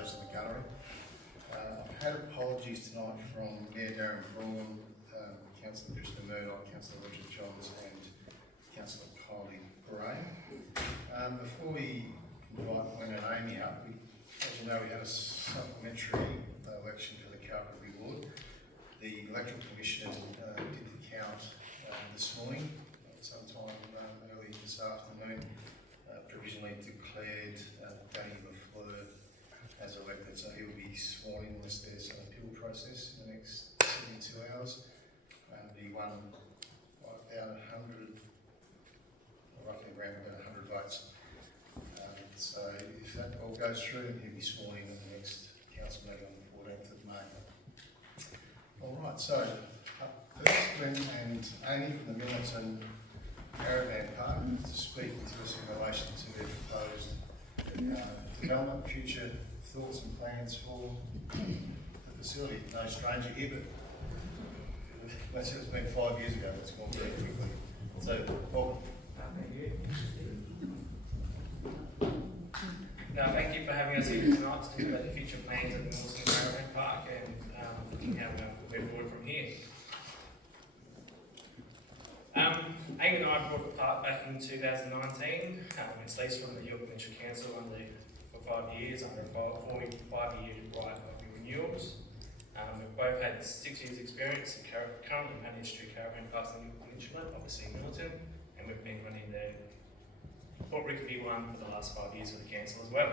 those in the gallery. I've had apologies tonight from Mayor Darren Braun, Councillor Krista Murdoch, Councillor Richard Johns and Councillor Kylie Gray. Before we invite Gwen and Amy up, as you know, we had a supplementary election for the Carpentry Ward. The Electoral Commission did the count this morning, sometime early this afternoon, provisionally declared Danny Lafleur as elected, so he'll be sworn in unless there's an appeal process in the next 72 hours. He won about 100, or roughly around about 100 votes. So if that all goes through, he'll be sworn in the next council meeting on the 14th of May. All right, so first Gwen and Amy from the Millerton Caravan Park to speak to us in relation to their proposed development, future thoughts and plans for the facility. No stranger here, but it's been 5 years ago, it's gone very quickly. So, welcome. Thank you for having us here tonight to talk about the future plans of the Millerton Caravan Park and looking how we're moving forward from here. Amy and I bought the park back in 2019. It's leased from the Yorke Peninsula Council for 5 years under a 5-year right of renewals. We've both had 6 years experience and currently manage 2 caravan parks in the Yorke Peninsula, obviously in Millerton, and we've been running the Port Rickaby one for the last 5 years with the council as well.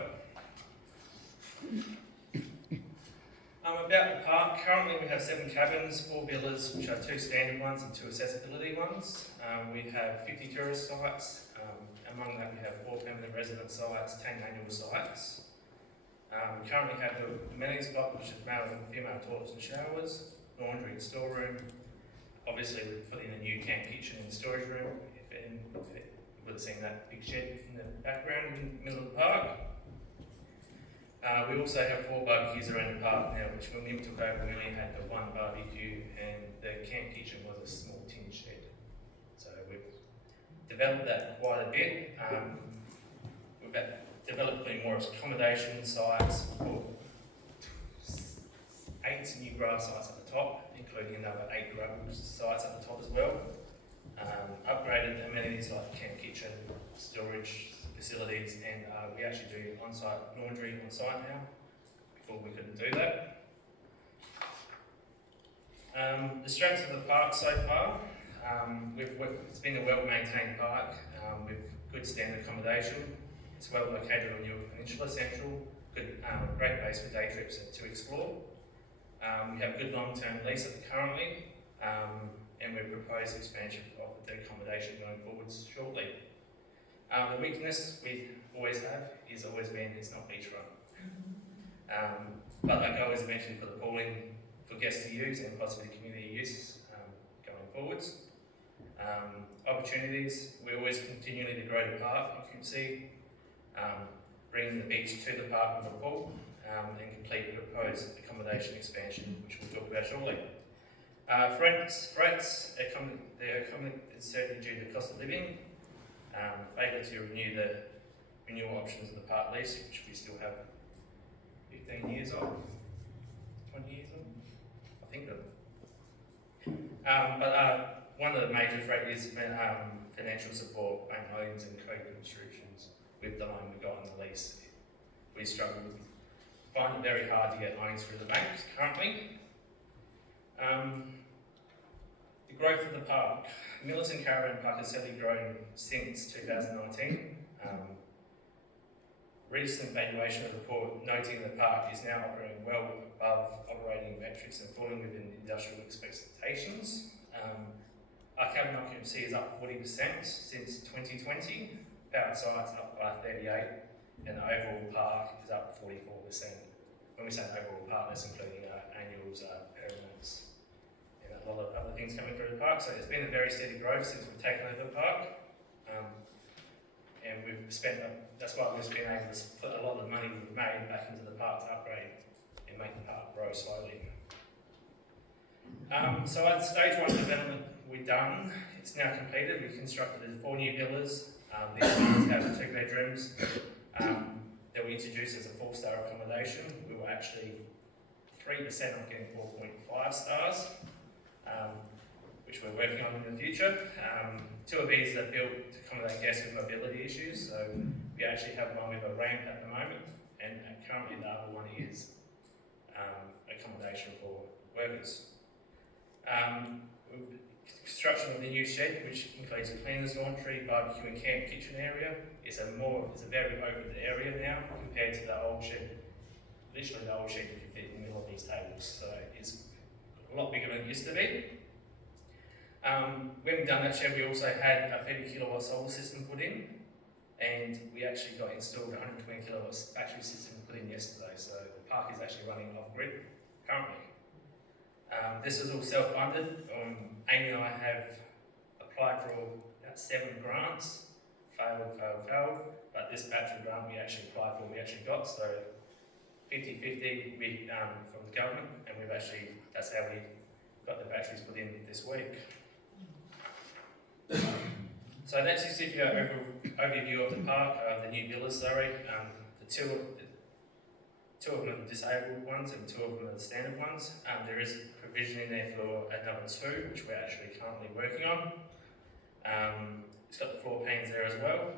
About the park, currently we have 7 cabins, 4 villas, which are 2 standard ones and 2 accessibility ones. We have 50 tourist sites. Among that we have 4 permanent resident sites, 10 annual sites. We currently have the amenities block, which is male and female toilets and showers, laundry and storeroom. Obviously we've put in a new camp kitchen and storage room. You would have seen that big shed in the background in the middle of the park. We also have 4 barbecues around the park now, which when we took over we only had the 1 barbecue and the camp kitchen was a small tin shed. So we've developed that quite a bit. We've developed plenty more accommodation sites. We've put 8 new grass sites at the top, including another 8 gravel sites at the top as well. Upgraded amenities like camp kitchen, storage facilities, and we actually do on-site laundry on site now. Before we couldn't do that. The strengths of the park so far, it's been a well-maintained park with good standard accommodation. It's well located on Yorke Peninsula Central, good, great base for day trips to explore. We have good long-term lease currently, and we've proposed expansion of the accommodation going forwards shortly. The weakness we always have is always been it's not beachfront. But like I always mentioned, for the pooling for guests to use and possibly community use going forwards. Opportunities, we always continually to grow the park, you can see, bringing the beach to the park with a pool and complete proposed accommodation expansion, which we'll talk about shortly. Threats, they're coming certainly due to cost of living. Favour to renew the renewal options of the park lease, which we still have 15 years of, 20 years of, I think of. But one of the major threats is financial support, bank loans and credit restrictions with the loan we got on the lease. We struggle with, find it very hard to get loans through the banks currently. The growth of the park. Millerton Caravan Park has steadily grown since 2019. Recent valuation of the report noting the park is now operating well above operating metrics and falling within industrial expectations. Our cabin occupancy is up 40% since 2020, powered sites up by 38%, and the overall park is up 44%. When we say overall park, that's including annuals, permanents, and a lot of other things coming through the park. So it's been a very steady growth since we've taken over the park. And we've spent, that's why we've been able to put a lot of the money we've made back into the park to upgrade and make the park grow slowly. So at stage 1 development we've done, it's now completed. We've constructed 4 new villas. These villas have 2 bedrooms. There we introduced as a 4-star accommodation, we were actually 3% of getting 4.5 stars, which we're working on in the future. 2 of these are built to accommodate guests with mobility issues, so we actually have one with a ramp at the moment, and currently the other one is accommodation for workers. Construction of the new shed, which includes a cleaner's laundry, barbecue and camp kitchen area. It's a very open area now compared to the old shed. Literally the old shed you can fit in the middle of these tables, so it's a lot bigger than it used to be. When we've done that shed, we also had a 30 kilowatt solar system put in, and we actually got installed a 120 kilowatts battery system put in yesterday, so the park is actually running off grid currently. This is all self-funded. Amy and I have applied for about 7 grants, failed, but this battery grant we actually applied for, we actually got, so 50-50 from the government, and that's how we got the batteries put in this week. So that's just give you an overview of the park, the new villas, sorry. Two of them are the disabled ones and 2 of them are the standard ones. There is provision in there for another 2, which we're actually currently working on. It's got the floor plans there as well.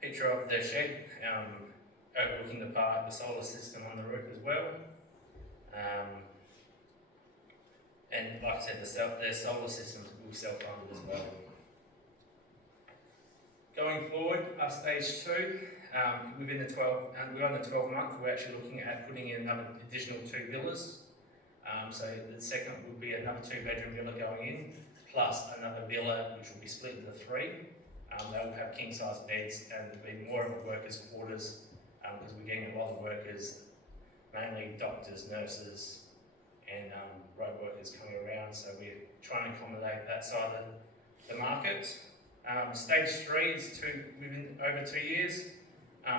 Picture of the shed overlooking the park, the solar system on the roof as well. And like I said, the solar systems will self-funded as well. Going forward, our stage 2, within the 12, and we're on the 12 month, we're actually looking at putting in another additional 2 villas. So the second would be another 2-bedroom villa going in, plus another villa which will be split into 3. They will have king-size beds and there'll be more of a workers' quarters because we're getting a lot of workers, mainly doctors, nurses, and road workers coming around. So we're trying to accommodate that side of the market. Stage 3 is within over 2 years.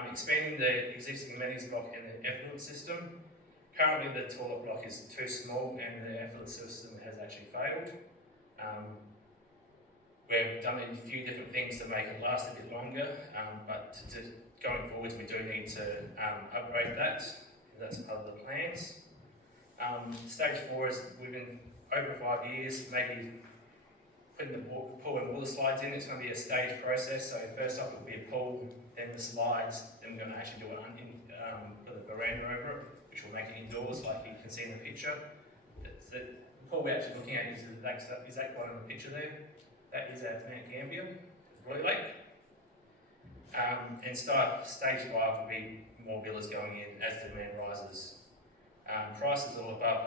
Expanding the existing amenities block and the effluent system. Currently the toilet block is too small and the effluent system has actually failed. We've done a few different things to make it last a bit longer, but going forwards we do need to upgrade that. That's part of the plans. Stage 4 is within over 5 years, maybe putting the pool and water slides in. It's going to be a staged process. So first off it will be a pool, then the slides, then we're going to actually do it put a veranda over it, which will make it indoors like you can see in the picture. The pool we're actually looking at is that one in the picture there. That is at Mount Gambier, Roy Lake. And stage 5 will be more villas going in as demand rises. Prices all above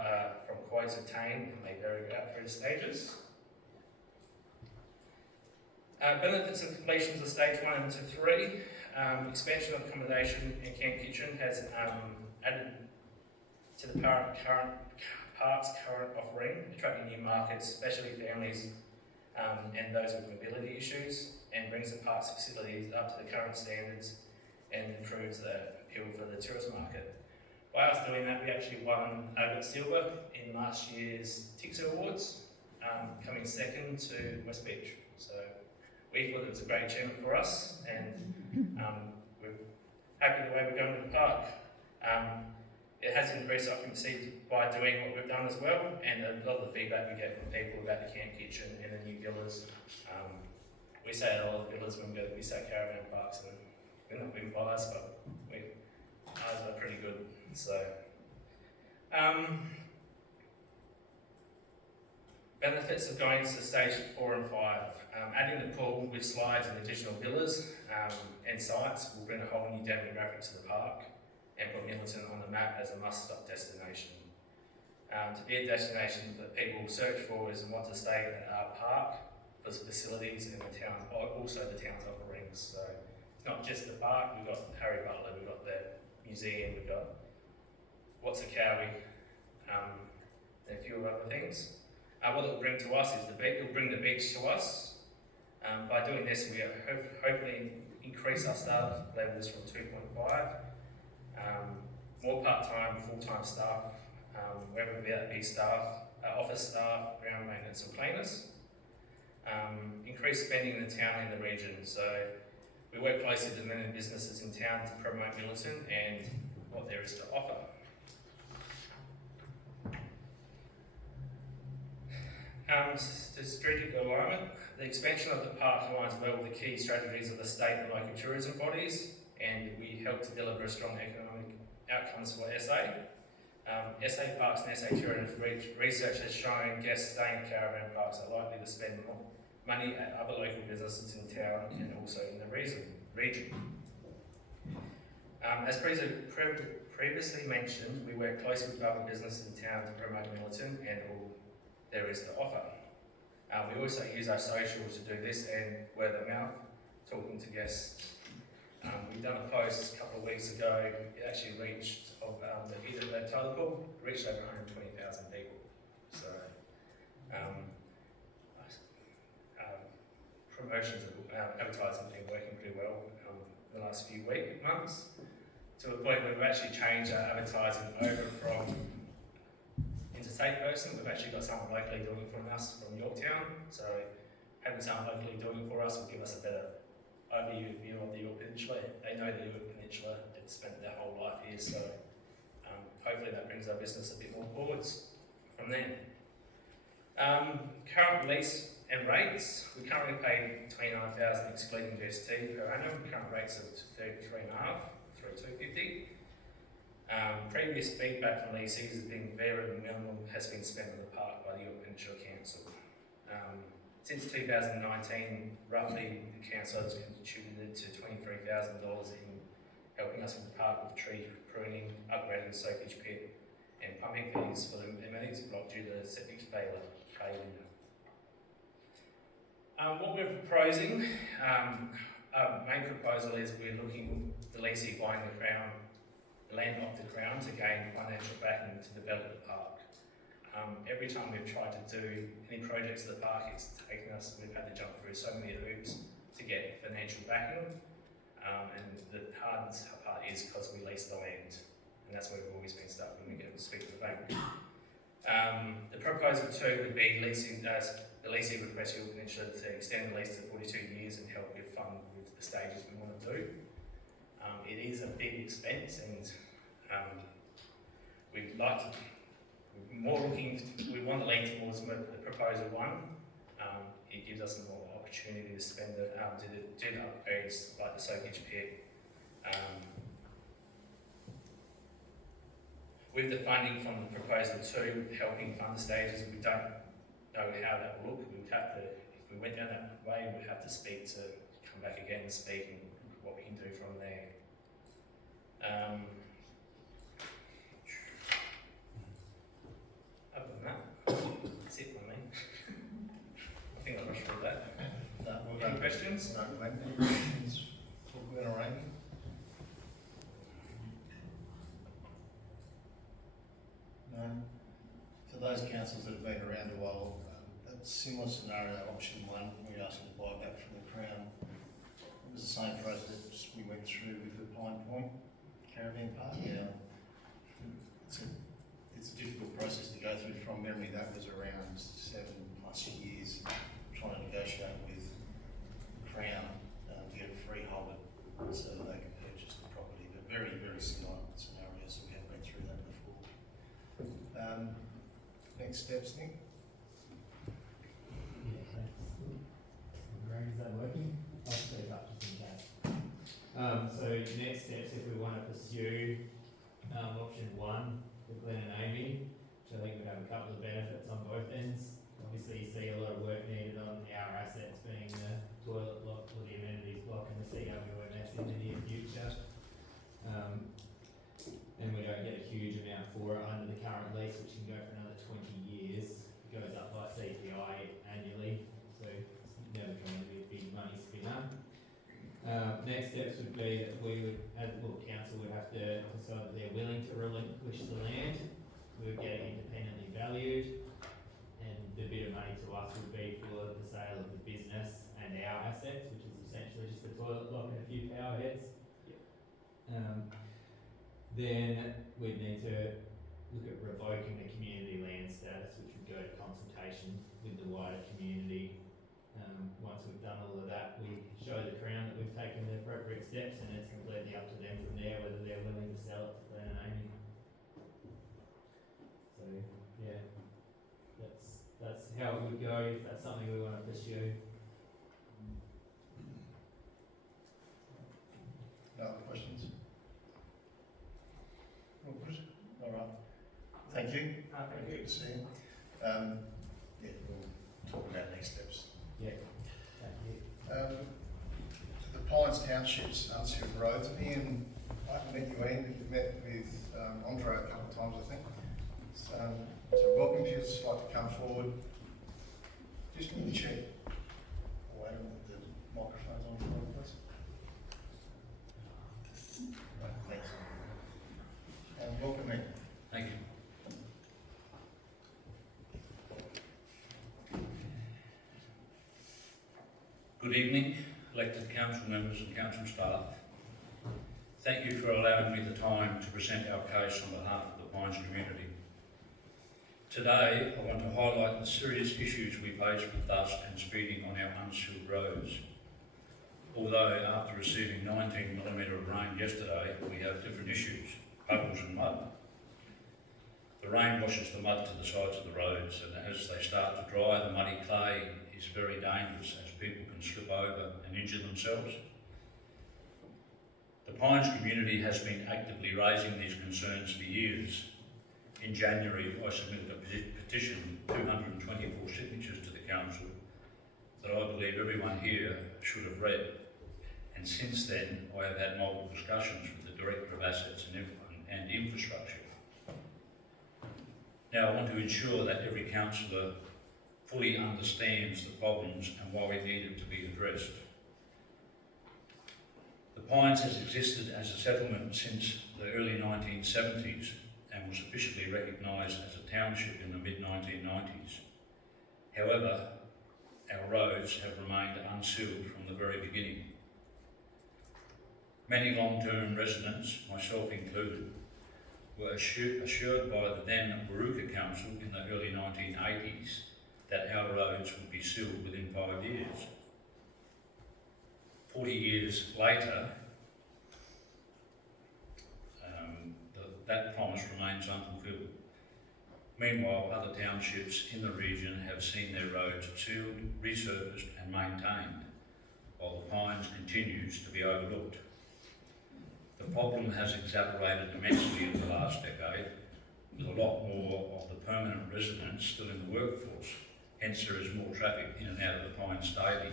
from quotes obtained and they vary out through the stages. Benefits and completions of stage 1 and 3. Expansion of accommodation and camp kitchen has added to the park's current offering, attracting new markets, especially families and those with mobility issues, and brings the park's facilities up to the current standards and improves the appeal for the tourist market. By us doing that, we actually won silver in last year's TIXA Awards, coming second to West Beach. So we thought it was a great achievement for us, and we're happy the way we're going to the park. It has increased occupancy by doing what we've done as well, and a lot of the feedback we get from people about the camp kitchen and the new villas. We say a lot of villas when we say caravan parks, and we're not being biased, but ours are pretty good. So, benefits of going to stage 4 and 5. Adding the pool with slides and additional villas and sites will bring a whole new demographic to the park and put Middleton on the map as a must-stop destination. To be a destination that people search for is and want to stay at our park for the facilities and the town, also the town's offerings. So it's not just the park, we've got Harry Butler, we've got the museum, we've got What's a Cowie, and a few other things. What it'll bring to us is it'll bring the beach to us. By doing this, we hopefully increase our staff levels from 2.5. More part-time, full-time staff, whether that be staff, office staff, ground maintenance or cleaners. Increase spending in the town and the region. So We work closely with many businesses in town to promote Millerton and what there is to offer. The strategic alignment. The expansion of the park aligns well with the key strategies of the state and local tourism bodies, and we help to deliver strong economic outcomes for SA. SA Parks and SA Tourism research has shown guests staying in caravan parks are likely to spend more money at other local businesses in town and also in the region. As previously mentioned, we work closely with other businesses in town to promote Millerton and all there is to offer. We also use our socials to do this and word of mouth, talking to guests. We've done a post a couple of weeks ago. It actually reached the total call reached over 120,000 people. So promotions of advertising have been working pretty well the last few months, to a point where we've actually changed our advertising over from interstate person. We've actually got someone locally doing it for us from Yorktown. So having someone locally doing it for us will give us a better overview of the Yorke Peninsula. They know the Yorke Peninsula. They've spent their whole life here. So hopefully that brings our business a bit more forwards from there. Current lease and rates. We currently pay $29,000 excluding GST per annum. Current rates of $33.5 through $250. Previous feedback from lessees has been very minimal has been spent on the park by the Yorke Peninsula Council. Since 2019, roughly the council has contributed to $23,000 in helping us with the park with tree pruning, upgrading the soakage pit, and pumping fees for the amenities block due to septic failure. What we're proposing, our main proposal is we're looking the lessee buying the land off the Crown to gain financial backing to develop the park. Every time we've tried to do any projects at the park, it's taken us, we've had to jump through so many hoops to get financial backing. And the hardest part is because we lease the land, and that's where we've always been stuck when we get to speak to the bank. The proposal too would be leasing, the leasing request Yorke Peninsula to extend the lease to 42 years and help with fund with the stages we want to do. It is a big expense, and we'd like to, we want to lean towards the proposal one. It gives us more opportunity to spend do the upgrades like the soakage pit. With the funding from the proposal two, helping fund the stages, we don't know how that will look. We would have to, if we went down that way, we'd have to come back again and speak and what we can do from there. Other than that, that's it for me. I think I'll rush through that. Any questions? No, any questions for Glenn or Amy? No. For those councils that have been around a while, a similar scenario, option one, we asked them to buy back from the Crown. It was the same process we went through with the Pine Point Caravan Park. Yeah. It's a difficult process to go through. From memory, that was around 7+ years trying to negotiate with Crown to get a freehold so that they could purchase the property. But very, very similar scenarios. We have been through that before. Next steps, Nick. Yeah, thanks. Greg, is that working? I'll speak up just in case. So next steps, if we want to pursue option one with Glenn and Amy, which I think would have a couple of benefits on both ends. Obviously, you see a lot of work needed on our assets, being the toilet block or the amenities block and the CWMS in the near future. And we don't get a huge amount for it under the current lease, which can go for another 20 years. It goes up by CPI annually, so it's never going to be a big money spinner. Next steps would be that we would, as the council, would have to decide that they're willing to relinquish the land. We would get it independently valued, and the bit of money to us would be for the sale of the business and our assets, which is essentially just the toilet block and a few power heads. Then we'd need to look at revoking the community land status, which would go to consultation with the wider community. Once we've done all of that, we show the Crown that we've taken the up to them from there whether they're willing to sell it to Glen and Amy. So yeah, that's how it would go if that's something we want to pursue. No other questions? All good? All right. Thank you. Thank Good to see you. Yeah, we'll talk about next steps. Yeah, thank you. The Pines Township's unsealed roads. Ian, I haven't met you, Ian, but you've met with Andre a couple of times, I think. So welcome if you'd just like to come forward. Just need to check. Oh, wait a minute, the microphone's on for you, please. Right, thanks. And welcome in. Thank you. Good evening, elected council members and council staff. Thank you for allowing me the time to present our case on behalf of the Pines community. Today, I want to highlight the serious issues we face with dust and speeding on our unsealed roads. Although after receiving 19mm of rain yesterday, we have different issues, puddles and mud. The rain washes the mud to the sides of the roads, and as they start to dry, the muddy clay is very dangerous as people can slip over and injure themselves. The Pines community has been actively raising these concerns for years. In January, I submitted a petition, 224 signatures to the council, that I believe everyone here should have read. And since then, I have had multiple discussions with the Director of Assets and Infrastructure. Now, I want to ensure that every councillor fully understands the problems and why we need it to be addressed. The Pines has existed as a settlement since the early 1970s and was officially recognised as a township in the mid-1990s. However, our roads have remained unsealed from the very beginning. Many long-term residents, myself included, were assured by the then Yorke Council in the early 1980s that our roads would be sealed within 5 years. 40 years later, that promise remains unfulfilled. Meanwhile, other townships in the region have seen their roads sealed, resurfaced and maintained, while the Pines continues to be overlooked. The problem has exacerbated immensely in the last decade, with a lot more of the permanent residents still in the workforce. Hence there is more traffic in and out of the Pines daily.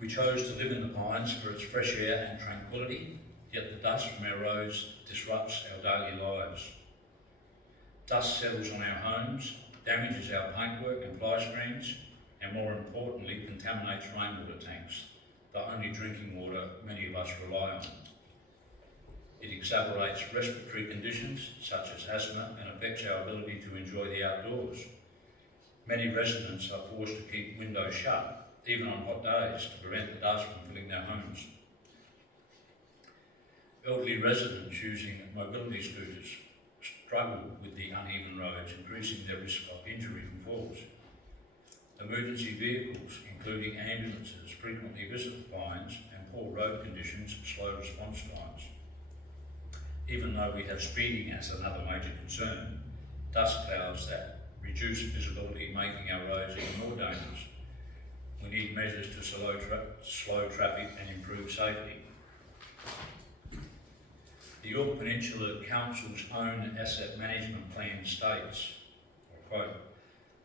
We chose to live in the Pines for its fresh air and tranquility, yet the dust from our roads disrupts our daily lives. Dust settles on our homes, damages our paintwork and fly screens, and more importantly, contaminates rainwater tanks, the only drinking water many of us rely on. It exacerbates respiratory conditions such as asthma and affects our ability to enjoy the outdoors. Many residents are forced to keep windows shut, even on hot days, to prevent the dust from filling their homes. Elderly residents using mobility scooters struggle with the uneven roads, increasing their risk of injury from falls. Emergency vehicles, including ambulances, frequently visit the Pines, and poor road conditions slow response times. Even though we have speeding as another major concern, dust clouds that reduce visibility, making our roads even more dangerous. We need measures to slow traffic and improve safety. The Yorke Peninsula Council's own asset management plan states, I quote,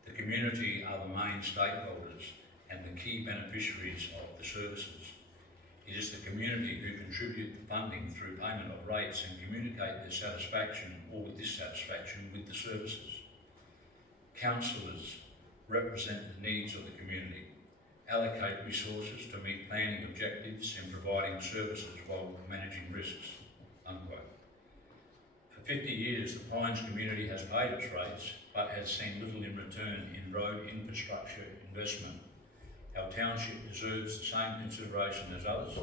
"The community are the main stakeholders and the key beneficiaries of the services. It is the community who contribute the funding through payment of rates and communicate their satisfaction or dissatisfaction with the services. Councillors represent the needs of the community, allocate resources to meet planning objectives and providing services while managing risks." Unquote. For 50 years, the Pines community has paid its rates, but has seen little in return in road infrastructure investment. Our township deserves the same consideration as others.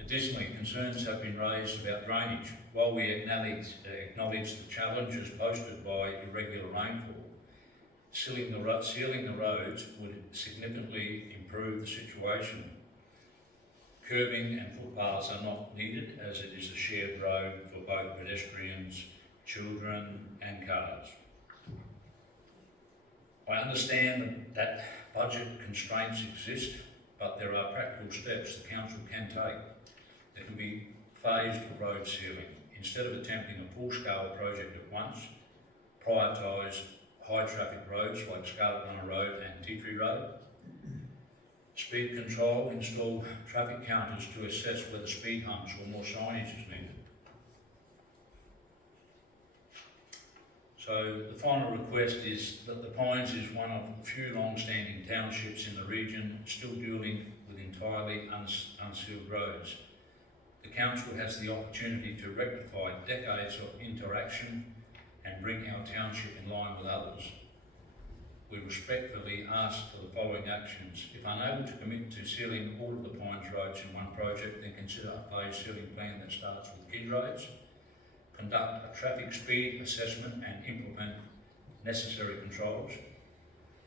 Additionally, concerns have been raised about drainage. While we acknowledge the challenges posted by irregular rainfall, sealing the roads would significantly improve the situation. Curbing and footpaths are not needed as it is a shared road for both pedestrians, children and cars. I understand that budget constraints exist, but there are practical steps the council can take. There can be phased road sealing. Instead of attempting a full-scale project at once, prioritise high traffic roads like Scarlet Runner Road and Tea Tree Road. Speed control, install traffic counters to assess whether speed humps or more signage is needed. So the final request is that the Pines is one of a few long-standing townships in the region still dealing with entirely unsealed roads. The council has the opportunity to rectify decades of interaction and bring our township in line with others. We respectfully ask for the following actions. If unable to commit to sealing all of the Pines roads in one project, then consider a phased sealing plan that starts with key roads. Conduct a traffic speed assessment and implement necessary controls.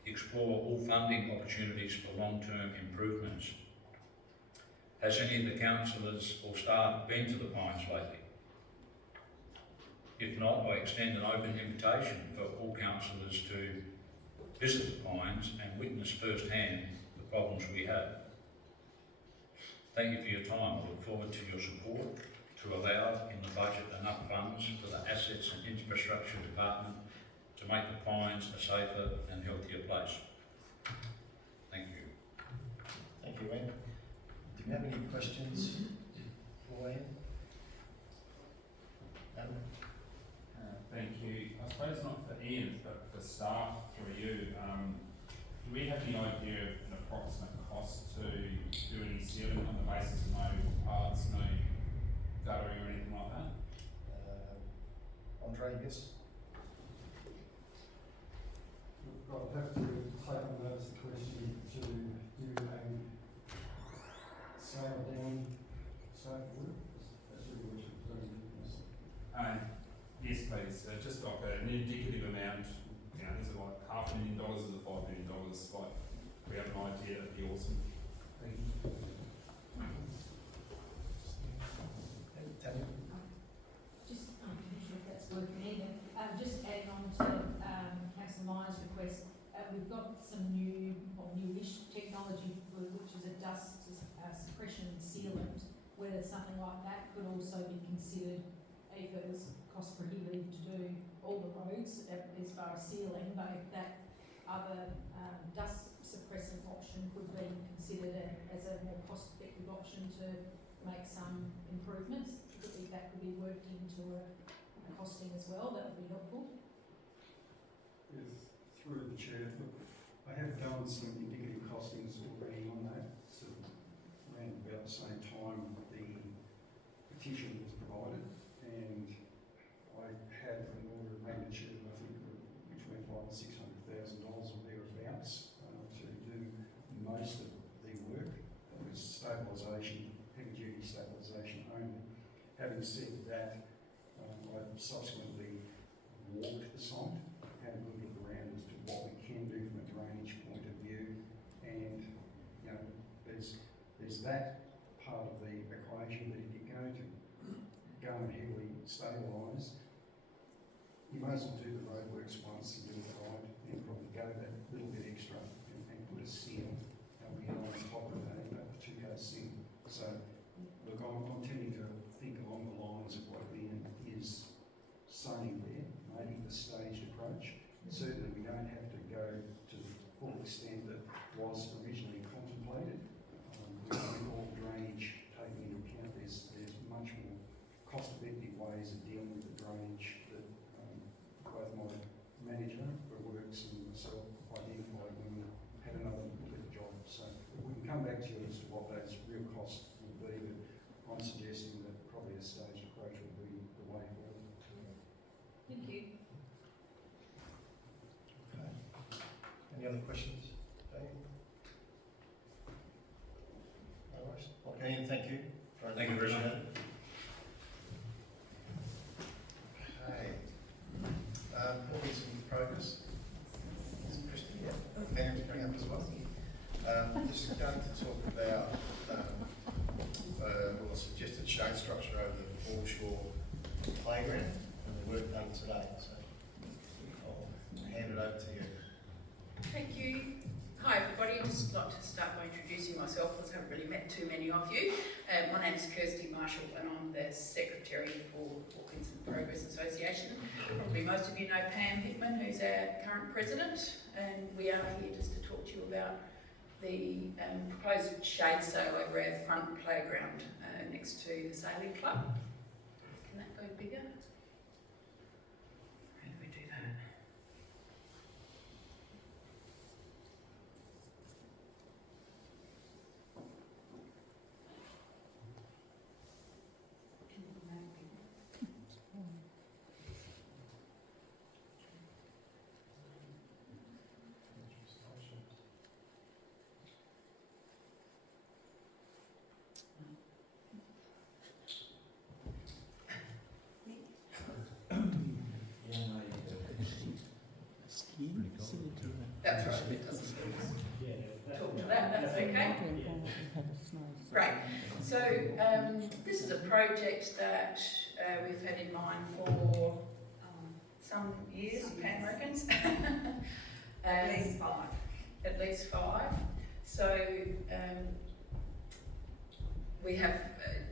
Explore all funding opportunities for long-term improvements. Has any of the councillors or staff been to the Pines lately? If not, I extend an open invitation for all councillors to visit the Pines and witness firsthand the problems we have. Thank you for your time. I look forward to your support to allow in the budget enough funds for the Assets and Infrastructure Department to make the Pines a safer and healthier place. Thank you. Thank you, Ian. Do you have any questions for Ian? Adam? Thank you. I suppose not for Ian, but for staff through you. Do we have any idea of an approximate cost to do any sealing on the basis of no parts, no guttering or anything like that? Andre, yes? I'll have to take on notice the question to do a scale down scope of work. That's really what you're doing. Yes, please. Just like an indicative amount. You know, is it like $500,000? Is it $5 million? Like, if we have an idea, that'd be awesome. Thank you. Tanya? I'm not sure if that's working either. Just adding on to Councillor Myers' request, we've got some new or newish technology which is a dust suppression sealant. Whether something like that could also be considered if it was cost prohibitive to do all the roads as far as sealing, but if that other dust suppressant option could be considered as a more cost effective option to make some improvements, if that could be worked into a costing as well, that would be helpful. Yes, through the chair. Look, I have done some indicative costings already on that, sort of around about the same time the petition was provided, and I had an order of magnitude, I think, between $500,000 and $600,000 or thereabouts to do most of the work. That was stabilisation, heavy duty stabilisation only. Having said that, I subsequently walked the site, had a good look around as to what we can do from a drainage point of view, and you know, there's that part of the equation that if you're going to go and heavily stabilise, you may as well do the roadworks once and do it right, and probably go that little bit extra and put a seal behind on top of that, a 2K seal. So, look, I'm tending to think along the lines of what Ian is saying there, maybe the staged approach. Certainly we don't have to go to the full extent that was originally contemplated. With all drainage taken into account, there's much more cost-effective ways of dealing with the drainage that both my manager for works and myself identified when we had another look at the job. So we can come back to you as to what those real costs will be, but I'm suggesting that probably a staged approach would be the way forward. Thank you. Okay. Any other questions? Dave? No worries. Okay, Ian, thank you. Thank you very much. Okay. Points in progress. Is it Christian? Yeah. Pam's coming up as well. Just going to talk about myself because I haven't really met too many of you. My name's Kirsty Marshall and I'm the Secretary for Hawkinson Progress Association. Probably most of you know Pam Hickman, who's our current President, and we are here just to talk to you about the proposed shade sail over our front playground next to the sailing club. Can that go bigger? How do we do that? That's right, it doesn't talk to that, that's okay. Great. So this is a project that we've had in mind for some years, Pam reckons. At least 5. At least 5. So we have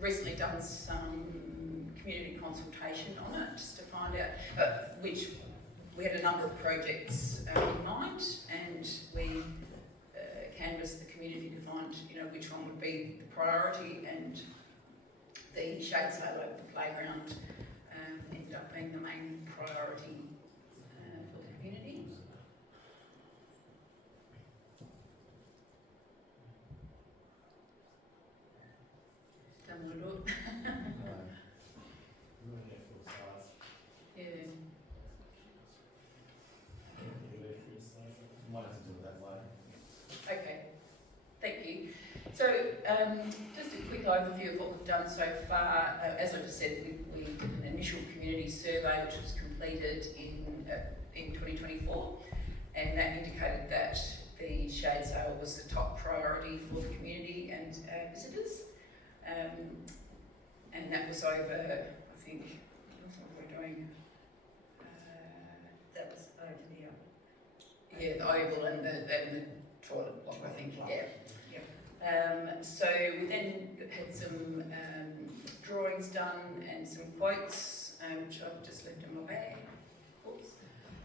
recently done some community consultation on it, just to find out which we had a number of projects in mind, and we canvassed the community to find, which one would be the priority, and the shade sail over the playground ended up being the main priority for the community. Don't want to do it. Yeah. Might have to do it that way. Okay, thank you. So, just a quick overview of what we've done so far. As I just said, we did an initial community survey which was completed in 2024, and that indicated that the shade sail was the top priority for the community and visitors. And that was over, I think, what we're doing. That was over here. Yeah, the oval and the toilet block, I think, yeah. So we then had some drawings done and some quotes, which I've just left in my bag. Oops.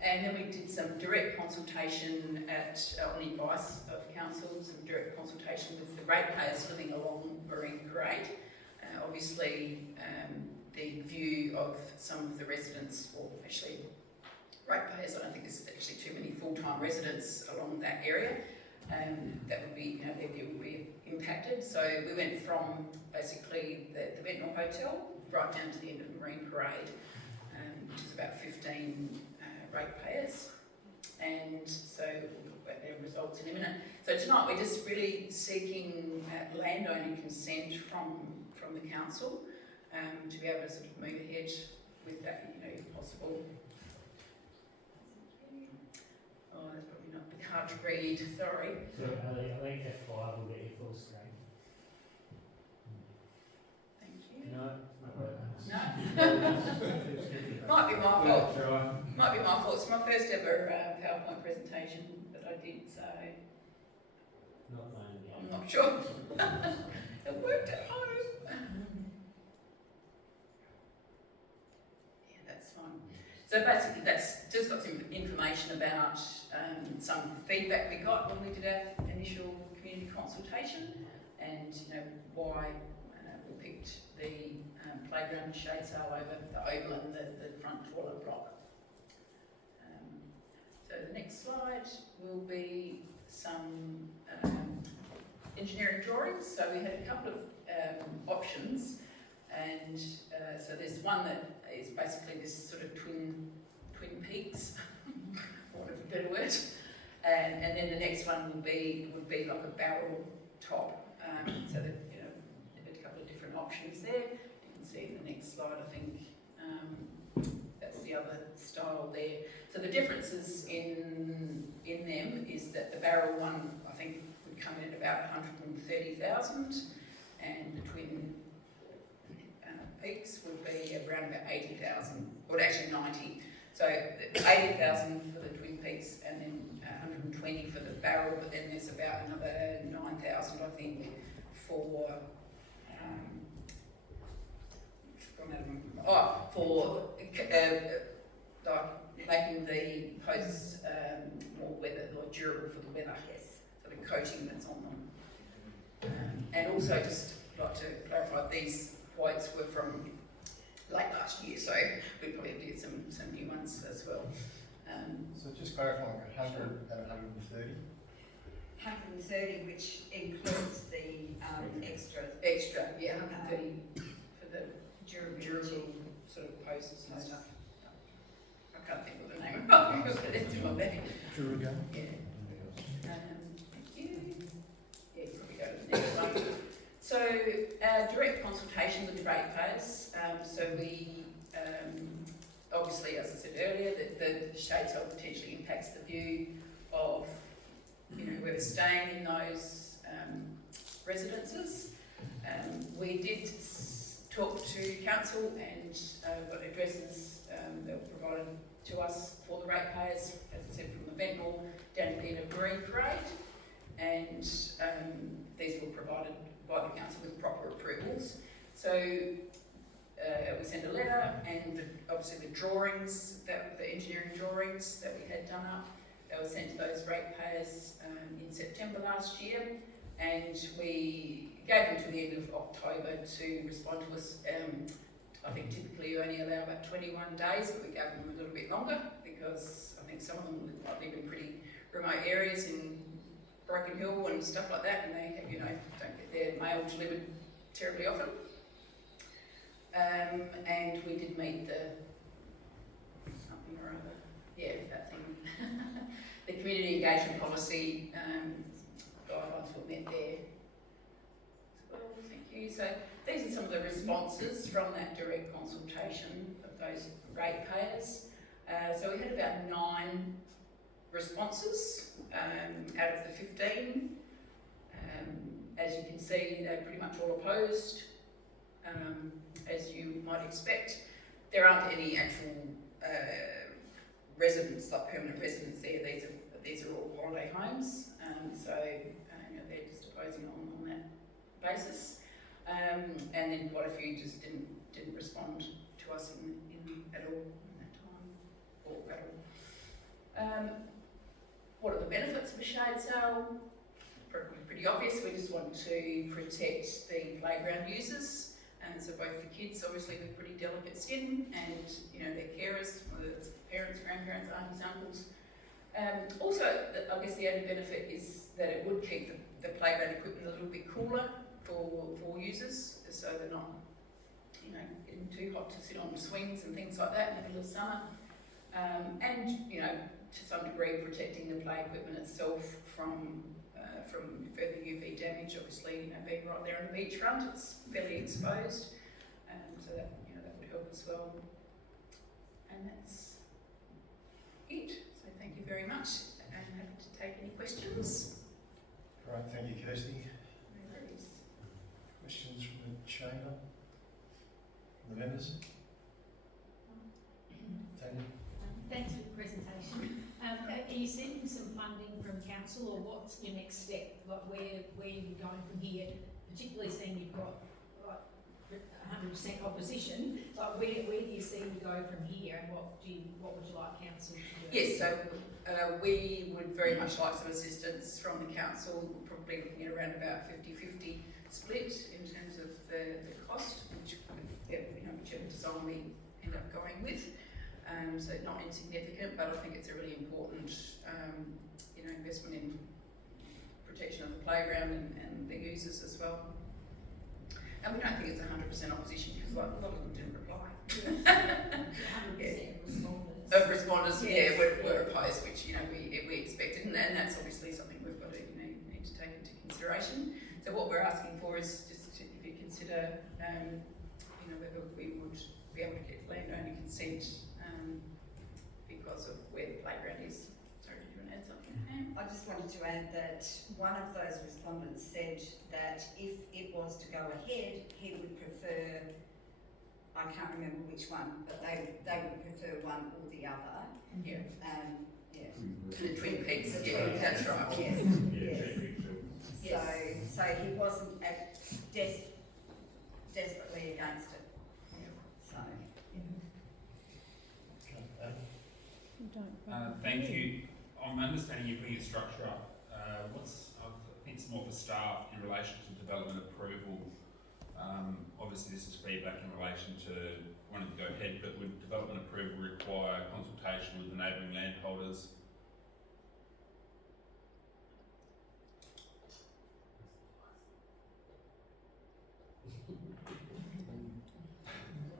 And then we did some direct consultation on the advice of council, some direct consultation with the ratepayers living along Marine Parade. Obviously, the view of some of the residents, or actually ratepayers, I don't think there's actually too many full-time residents along that area, that would be, their view would be impacted. So we went from basically the Ventnor Hotel right down to the end of Marine Parade, which is about 15 ratepayers. And so we'll talk about their results in a minute. So tonight we're just really seeking landowner consent from the council to be able to sort of move ahead with that, if possible. Oh, that's probably not hard to read, sorry. So I think F5 will get you full screen. Thank you. No, not working. No? Might be my fault. Might be my fault. It's my first ever PowerPoint presentation that I did, so Not mine yet. I'm not sure. It worked at home. Yeah, that's fine. So basically that's just got some information about some feedback we got when we did our initial community consultation, and why we picked the playground shade sail over the oval and the front toilet block. So the next slide will be some engineering drawings. So we had a couple of options, and so there's one that is basically this sort of twin peaks, for want of a better word, and then the next one would be like a barrel top. So that a couple of different options there. You can see in the next slide, I think. That's the other style there. So the differences in them is that the barrel one, I think, would come in at about 130,000, and the twin peaks would be around about 80,000, or actually 90. So 80,000 for the twin peaks, and then 120 for the barrel, but then there's about another 9,000, I think, for making the posts more weather, or durable for the weather. Yes. So the coating that's on them. And also just like to clarify, these whites were from late last year, so we probably have to get some new ones as well. So just clarifying, 100 and 130? 130, which includes the Extra, yeah, 130 for the durable sort of posts and stuff. I can't think of the name of it, but it's in my bag. Durago? Yeah. Thank you. Yeah, you probably go to the next one. So, direct consultation with the ratepayers. So we, obviously, as I said earlier, that the shade sail potentially impacts the view of, whoever's staying in those residences. We did talk to council and got addresses that were provided to us for the ratepayers, as I said, from the Ventnor down to the Marine Parade, and these were provided by the council with proper approvals. So we sent a letter, and obviously the drawings, the engineering drawings that we had done up, they were sent to those ratepayers in September last year, and we gave them to the end of October to respond to us. I think typically you only allow about 21 days, but we gave them a little bit longer because I think some of them live in pretty remote areas in Broken Hill and stuff like that, and they, don't get their mail delivered terribly often. And we did meet the something or other, that thing. The community engagement policy guidelines were met there. Well, thank you. So these are some of the responses from that direct consultation of those ratepayers. So we had about 9 responses out of the 15. As you can see, they're pretty much all opposed, as you might expect. There aren't any actual residents, like permanent residents there. These are all holiday homes, so they're just opposing on that basis. And then quite a few just didn't respond to us at all in that time, or at all. What are the benefits of a shade sail? Pretty obvious. We just want to protect the playground users, and so both the kids, obviously with pretty delicate skin, and their carers, whether it's parents, grandparents, aunties, uncles. Also, I guess the added benefit is that it would keep the playground equipment a little bit cooler for users, so they're not getting too hot to sit on the swings and things like that in the middle of summer. And to some degree protecting the play equipment itself from further UV damage. Obviously, being right there on the beachfront, it's fairly exposed, so that that would help as well. And that's it. So thank you very much, and happy to take any questions. All right, thank you, Kirsty. No worries. Questions from the chamber? From the members? Tanya? Thanks for the presentation. Are you seeking some funding from council, or what's your next step? Like where are you going from here? Particularly seeing you've got like 100% opposition. Like where do you see you go from here, and what would you like council to do? Yes, so we would very much like some assistance from the council. We're probably looking at around about 50-50 split in terms of the cost, whichever design we end up going with. So not insignificant, but I think it's a really important investment in protection of the playground and the users as well. And we don't think it's 100% opposition, because a lot of them didn't reply. 100% respondents. Of responders, were opposed, which we expected, and that's obviously something we've got to need to take into consideration. So what we're asking for is just if you consider whether we would be able to get landowner consent because of where the playground is. Sorry, did you want to add something, Pam? I just wanted to add that one of those respondents said that if it was to go ahead, he would prefer, I can't remember which one, but they would prefer one or the other. Yeah. The Twin Peaks, that's right. Yes. Yes. So he wasn't desperately against it. So, Thank you. I'm understanding you're putting a structure up. I think it's more for staff in relation to development approval. Obviously this is feedback in relation to wanting to go ahead, but would development approval require consultation with the neighbouring landholders?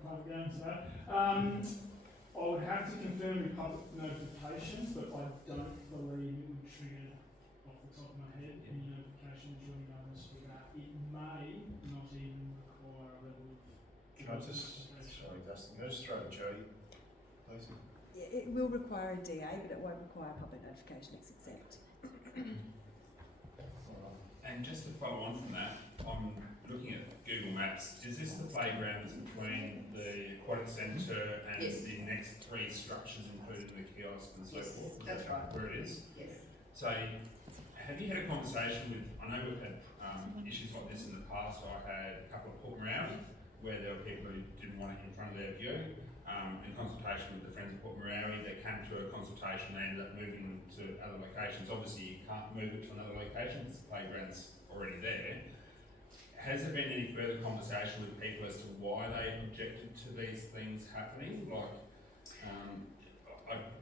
I'll go into that. I would have to confirm with public notification, but I don't believe it would trigger, off the top of my head, any notification during notice for that. It may not even require a level of. Can I just, sorry Dustin, can I just throw to Jody, please? It will require a DA, but it won't require public notification, it's exempt. And just to follow on from that, I'm looking at Google Maps. Is this the playground that's between the aquatic centre and Yes. the next three structures, including the kiosk and so Yes, forth? Is that's that right. Where it is? Yes. So, have you had a conversation with? I know we've had issues like this in the past. I had a couple of Port Morawi where there were people who didn't want it in front of their view. In consultation with the Friends of Port Morawi, they came to a consultation. They ended up moving to other locations. Obviously, you can't move it to another location because the playground's already there. Has there been any further conversation with people as to why they objected to these things happening? Like,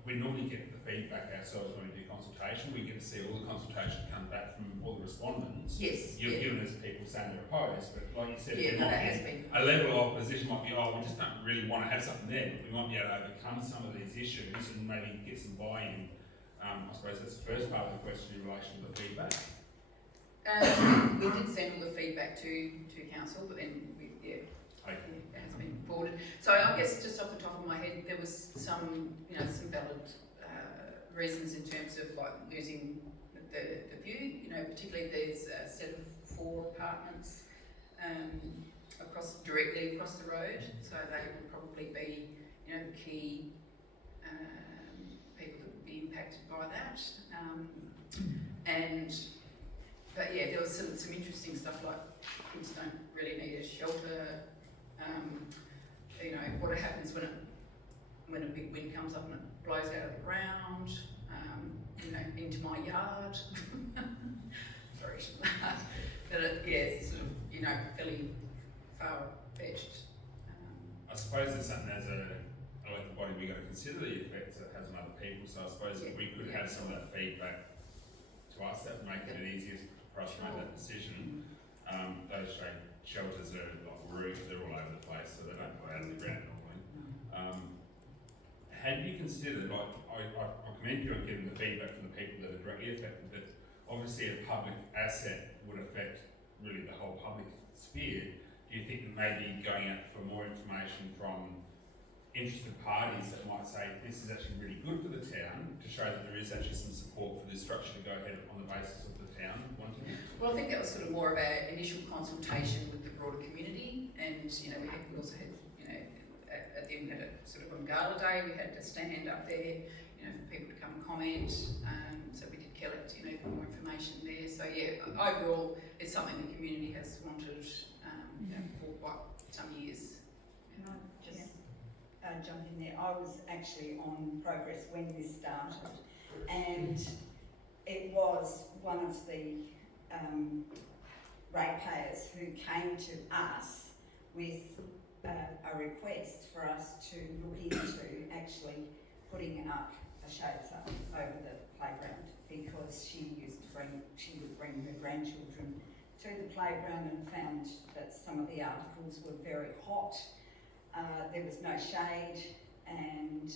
we normally get the feedback ourselves when we do consultation. We get to see all the consultation come back from all the respondents. Yes. You've given us people saying they're opposed, but like you said, Yeah, there no, that might has be been. a level of opposition might be, we just don't really want to have something there, but we might be able to overcome some of these issues and maybe get some buy-in. I suppose that's the first part of the question in relation to the feedback. We did send all the feedback to council, but then it has been forwarded. So I guess just off the top of my head, there was some valid reasons in terms of like losing the view. Particularly there's a set of 4 apartments directly across the road, so they would probably be the key people that would be impacted by that. But yeah, there was some interesting stuff like kids don't really need a shelter. What happens when a big wind comes up and it blows out of the ground, into my yard. Sorry, but it's sort of fairly far-fetched. I suppose there's something as a local body we've got to consider the effects it has on other people. So I suppose if we could have some of that feedback to us, that would make it easier for us to make that decision. Those shelters are like roofs; they're all over the place, so they don't go out of the ground normally. Had you considered, I commend you on giving the feedback from the people that are directly affected, but obviously a public asset would affect really the whole public sphere. Do you think that maybe going out for more information from interested parties that might say this is actually really good for the town to show that there is actually some support for this structure to go ahead on the basis of the town wanting it? Well, I think that was sort of more of our initial consultation with the broader community, and we also had at the end we had a sort of on gala day, we had a stand up there, for people to come and comment. So we did collect more information there. So yeah, overall, it's something the community has wanted for quite some years. Can I just jump in there? I was actually on Progress when this started, and it was one of the ratepayers who came to us with a request for us to look into actually putting up a shade zone over the playground, because she would bring her grandchildren to the playground and found that some of the articles were very hot. There was no shade, and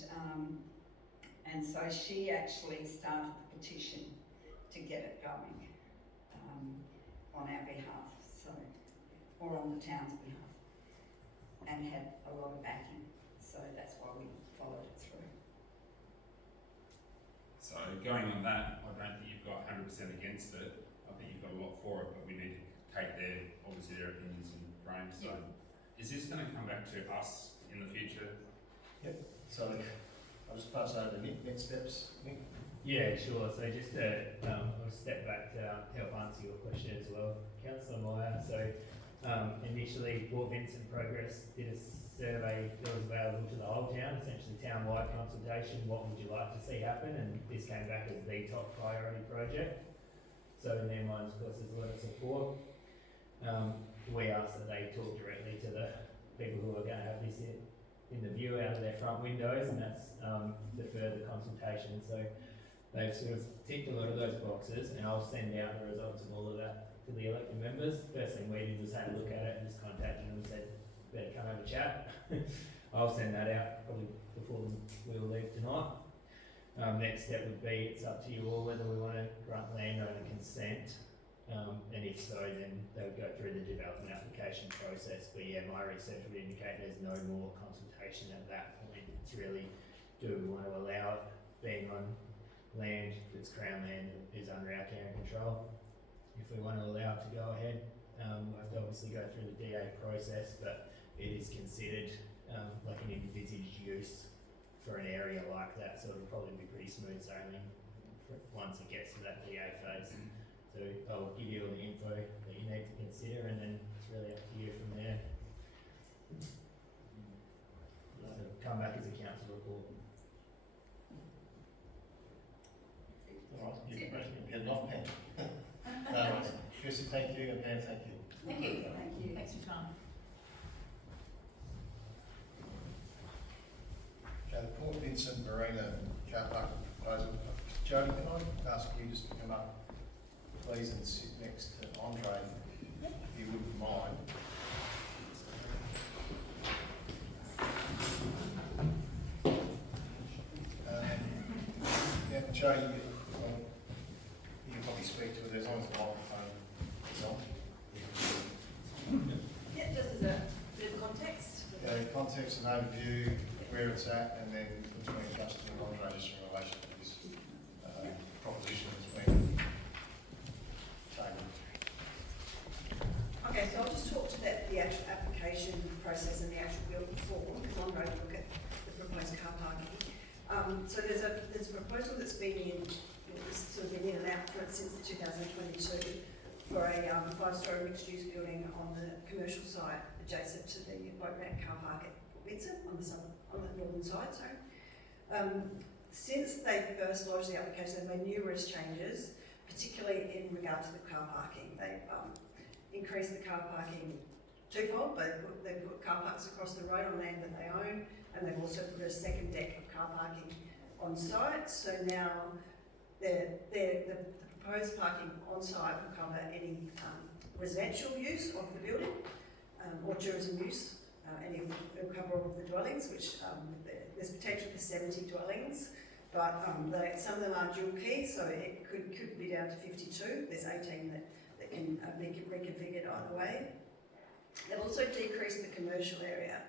so she actually started the petition to get it going on our behalf, or on the town's behalf, and had a lot of backing. So that's why we followed it through. So going on that, I don't think you've got 100% against it. I think you've got a lot for it, but we need to take their opinions and frame. So is this going to come back to us in the future? Yep. So I'll just pass over to Nick. Next steps, Nick. Yeah, sure. So just to I'll step back to help answer your question as well, Councillor Meyer. So Initially, Port Vincent Progress did a survey that was available to the whole town, essentially town-wide consultation, what would you like to see happen, and this came back as the top priority project. So in their minds, of course, there's a lot of support. We asked that they talk directly to the people who are going to have this in the view out of their front windows, and that's the further consultation. So they've sort of ticked a lot of those boxes, and I'll send out the results of all of that to the elected members. First thing we did was have a look at it and just contacted them and said, better come have a chat. I'll send that out probably before we'll leave tonight. Next step would be, it's up to you all whether we want to grant landowner consent, and if so, then they would go through the development application process. But yeah, my research would indicate there's no more consultation at that point. It's really, do we want to allow it being on land that's Crown land that is under our care and control? If we want to allow it to go ahead, we'll have to obviously go through the DA process, but it is considered like an envisaged use for an area like that, so it'll probably be pretty smooth sailing once it gets to that DA phase. So I'll give you all the info that you need to consider, and then it's really up to you from there. So come back as a council report. All right, you're getting off, Pam. Kirsten, thank you, and Pam, thank you. Thank you. Thank you. Thanks for your time. Okay, the Port Vincent Marina car park proposal. Jody, can I ask you just to come up, please, and sit next to Andre, if you wouldn't mind. Yeah, Jody, you can probably speak to it as long as the microphone is on. Yeah, just as a bit of context. Context and overview, where it's at, and then between Justin and Andre, just in relation to this proposition that's been taken. Okay, so I'll just talk to the actual application process and the actual build form, because I'm going to look at the proposed car parking. So there's a proposal that's been in, it's sort of been in and out for since 2022 for a 5-storey mixed-use building on the commercial site adjacent to the boat ramp car park at Port Vincent on the northern side. Since they first lodged the application, they've made numerous changes, particularly in regard to the car parking. They've increased the car parking twofold. They've put car parks across the road on land that they own, and they've also put a second deck of car parking on site. So now the proposed parking on site will cover any residential use of the building or tourism use. It'll cover all of the dwellings, which there's potential for 70 dwellings, but some of them are dual key, so it could be down to 52. There's 18 that can be reconfigured either way. They've also decreased the commercial area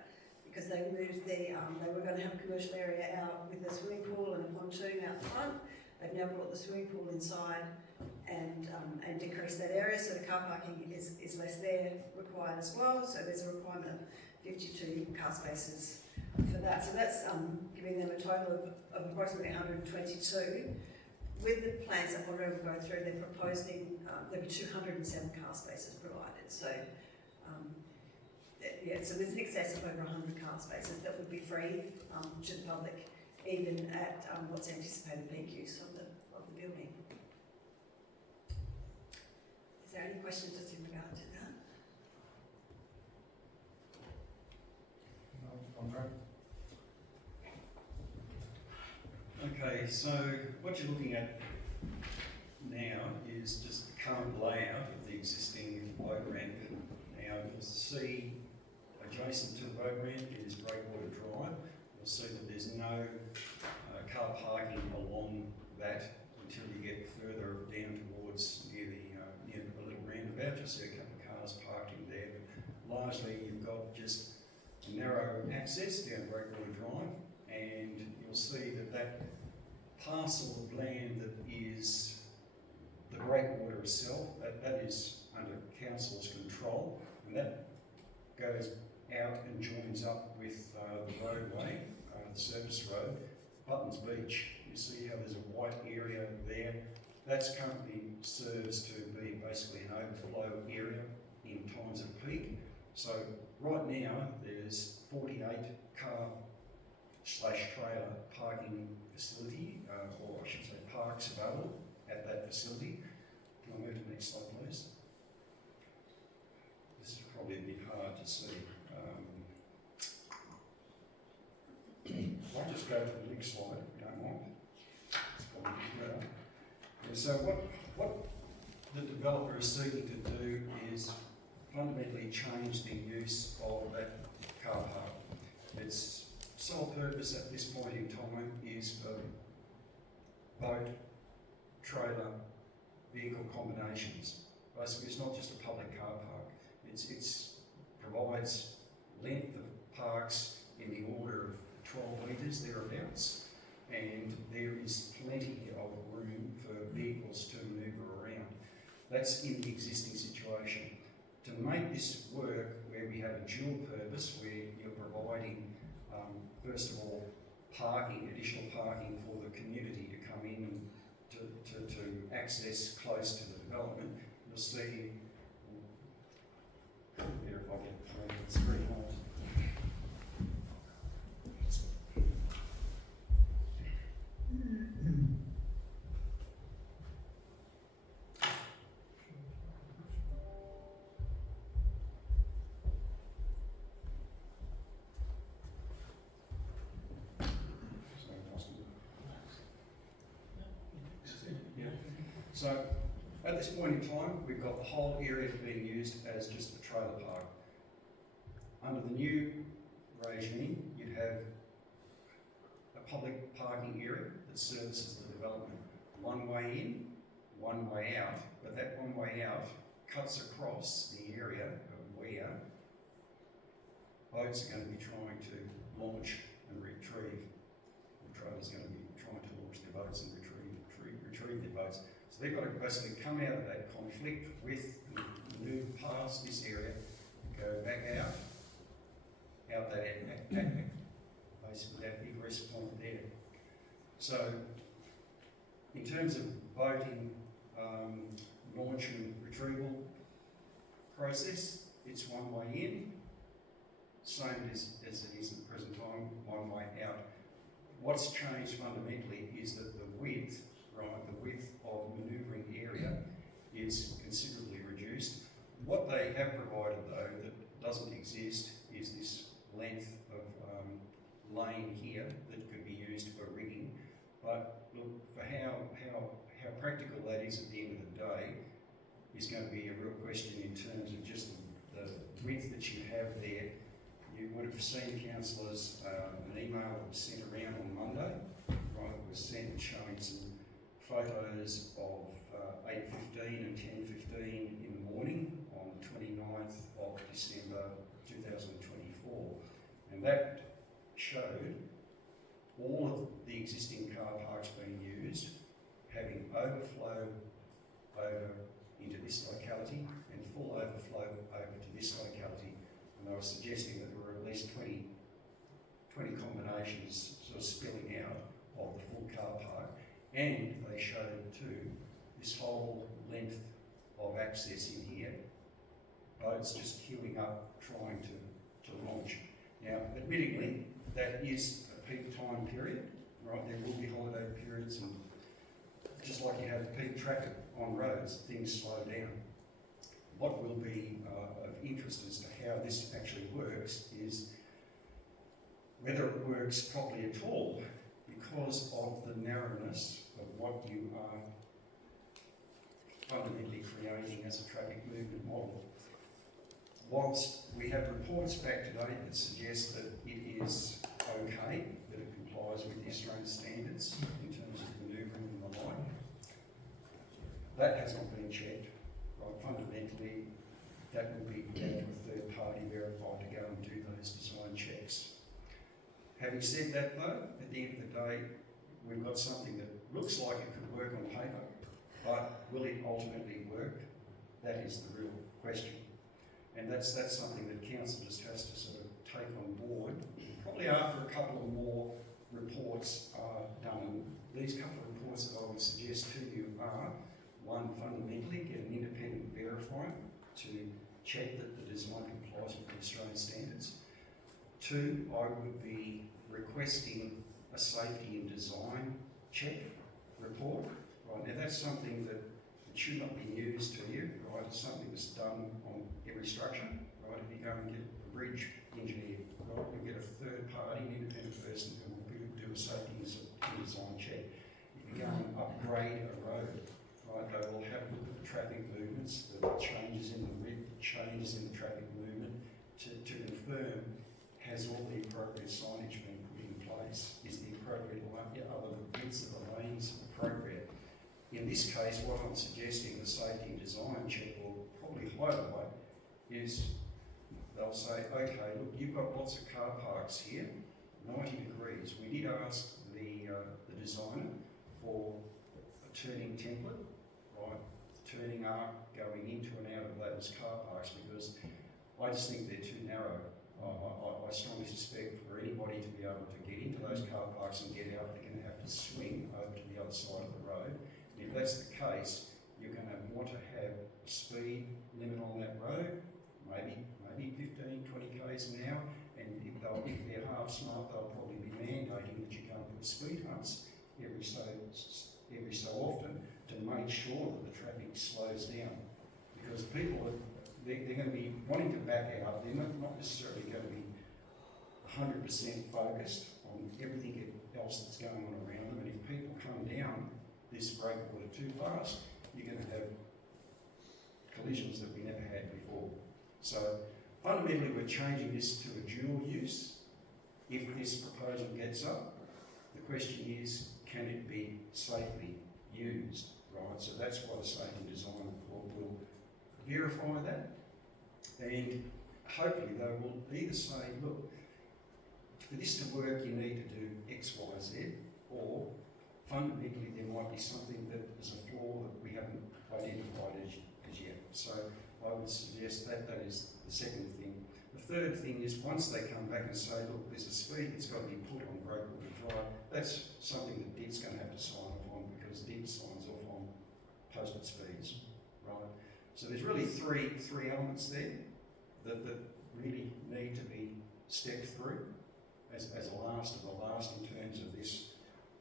because they moved they were going to have a commercial area out with a swimming pool and a pontoon out the front. They've now brought the swimming pool inside and decreased that area, so the car parking is less there required as well. So there's a requirement of 52 car spaces for that. So that's giving them a total of approximately 122. With the plans that Andre will go through, they're proposing there'll be 207 car spaces provided. So so there's an excess of over 100 car spaces that would be free to the public, even at what's anticipated peak use of the building. Is there any questions just in regard to that? Andre? Okay, so what you're looking at now is just the current layout of the existing boat ramp. Now you'll see adjacent to the boat ramp is Breakwater Drive. You'll see that there's no car parking along that until you get further down towards near the little roundabout. You'll see a couple of cars parked in there, but largely you've got just a narrow access down Breakwater Drive, and you'll see that parcel of land that is the breakwater itself, that is under council's control, and that goes out and joins up with the roadway, the service road, Buttons Beach. You see how there's a white area there. That's currently serves to be basically an overflow area in times of peak. So right now there's 48 car/trailer parking facility, or I should say parks available at that facility. Can I move to the next slide, please? This is probably a bit hard to see. I'll just go to the next slide if you don't mind. It's probably a bit better. Yeah, so what the developer is seeking to do is fundamentally change the use of that car park. Its sole purpose at this point in time is for boat, trailer, vehicle combinations. Basically, it's not just a public car park. It's provides length of parks in the order of 12 metres thereabouts, and there is plenty of room for vehicles to manoeuvre around. That's in the existing situation. To make this work, where we have a dual purpose, where you're providing, first of all, additional parking for the community to come in and to access close to the development, you'll see, here if I get it's very hard. So at this point in time, we've got the whole area being used as just a trailer park. Under the new regime, you'd have a public parking area that services the development. One way in, one way out, but that one way out cuts across the area where boats are going to be trying to launch and retrieve. The trailers are going to be trying to launch their boats and retrieve their boats. So they've got to basically come out of that conflict with, move past this area, go back out that end, basically that egress point there. So in terms of boating, launch and retrieval process, it's one way in, same as it is at the present time, one way out. What's changed fundamentally is that the width of manoeuvring area is considerably reduced. What they have provided though that doesn't exist is this length of lane here that could be used for rigging. But look, for how practical that is at the end of the day is going to be a real question in terms of just the width that you have there. You would have seen, councillors, an email that was sent around on Monday. Right, it was sent showing some photos of 8:15 and 10:15 in the morning on the 29th of December 2024. And that showed all of the existing car parks being used, having overflow over into this locality and full overflow over to this locality. And they were suggesting that there were at least 20 combinations sort of spilling out of the full car park. And they showed too this whole length of access in here, boats just queuing up trying to launch. Now, admittingly, that is a peak time period, right? There will be holiday periods, and just like you have peak traffic on roads, things slow down. What will be of interest as to how this actually works is whether it works properly at all, because of the narrowness of what you are fundamentally creating as a traffic movement model. Whilst we have reports back today that suggest that it is okay, that it complies with the Australian standards in terms of manoeuvring and the like, that has not been checked. Right, fundamentally, that will be down to a third party verified to go and do those design checks. Having said that though, at the end of the day, we've got something that looks like it could work on paper, but will it ultimately work? That is the real question. And that's something that council just has to sort of take on board, probably after a couple of more reports are done. And these couple of reports that I would suggest to you are, one, fundamentally get an independent verifier to check that the design complies with the Australian standards. 2, I would be requesting a safety and design check report. Right, now that's something that should not be news to you, right? It's something that's done on every structure, right? If you go and get a bridge engineer, right, you get a third party, an independent person who will do a safety and design check. If you go and upgrade a road, right, they will have a look at the traffic movements, the changes in the width, changes in the traffic movement to confirm has all the appropriate signage been put in place? Is the appropriate other widths of the lanes appropriate? In this case, what I'm suggesting the safety and design check will probably highlight is they'll say, okay, look, you've got lots of car parks here, 90 degrees. We did ask the designer for a turning template, right? Turning arc going into and out of those car parks, because I just think they're too narrow. I strongly suspect for anybody to be able to get into those car parks and get out, they're going to have to swing over to the other side of the road. And if that's the case, you're going to want to have a speed limit on that road, maybe 15, 20 k's an hour, and if they're half smart, they'll probably be mandating that you go and put speed humps every so often to make sure that the traffic slows down. Because people they're going to be wanting to back out, they're not necessarily going to be 100% focused on everything else that's going on around them, and if people come down this breakwater too fast, you're going to have collisions that we never had before. So fundamentally we're changing this to a dual use. If this proposal gets up, the question is, can it be safely used, right? So that's why the safety and design report will verify that, and hopefully they will either say, look, for this to work you need to do X, Y, Z, or fundamentally there might be something that is a flaw that we haven't identified as yet. So I would suggest that is the second thing. The third thing is once they come back and say, look, there's a speed that's got to be put on Breakwater Drive, that's something that DIT's going to have to sign off on, because DIT signs off on posted speeds, right? So there's really three elements there that really need to be stepped through as a last of the last in terms of this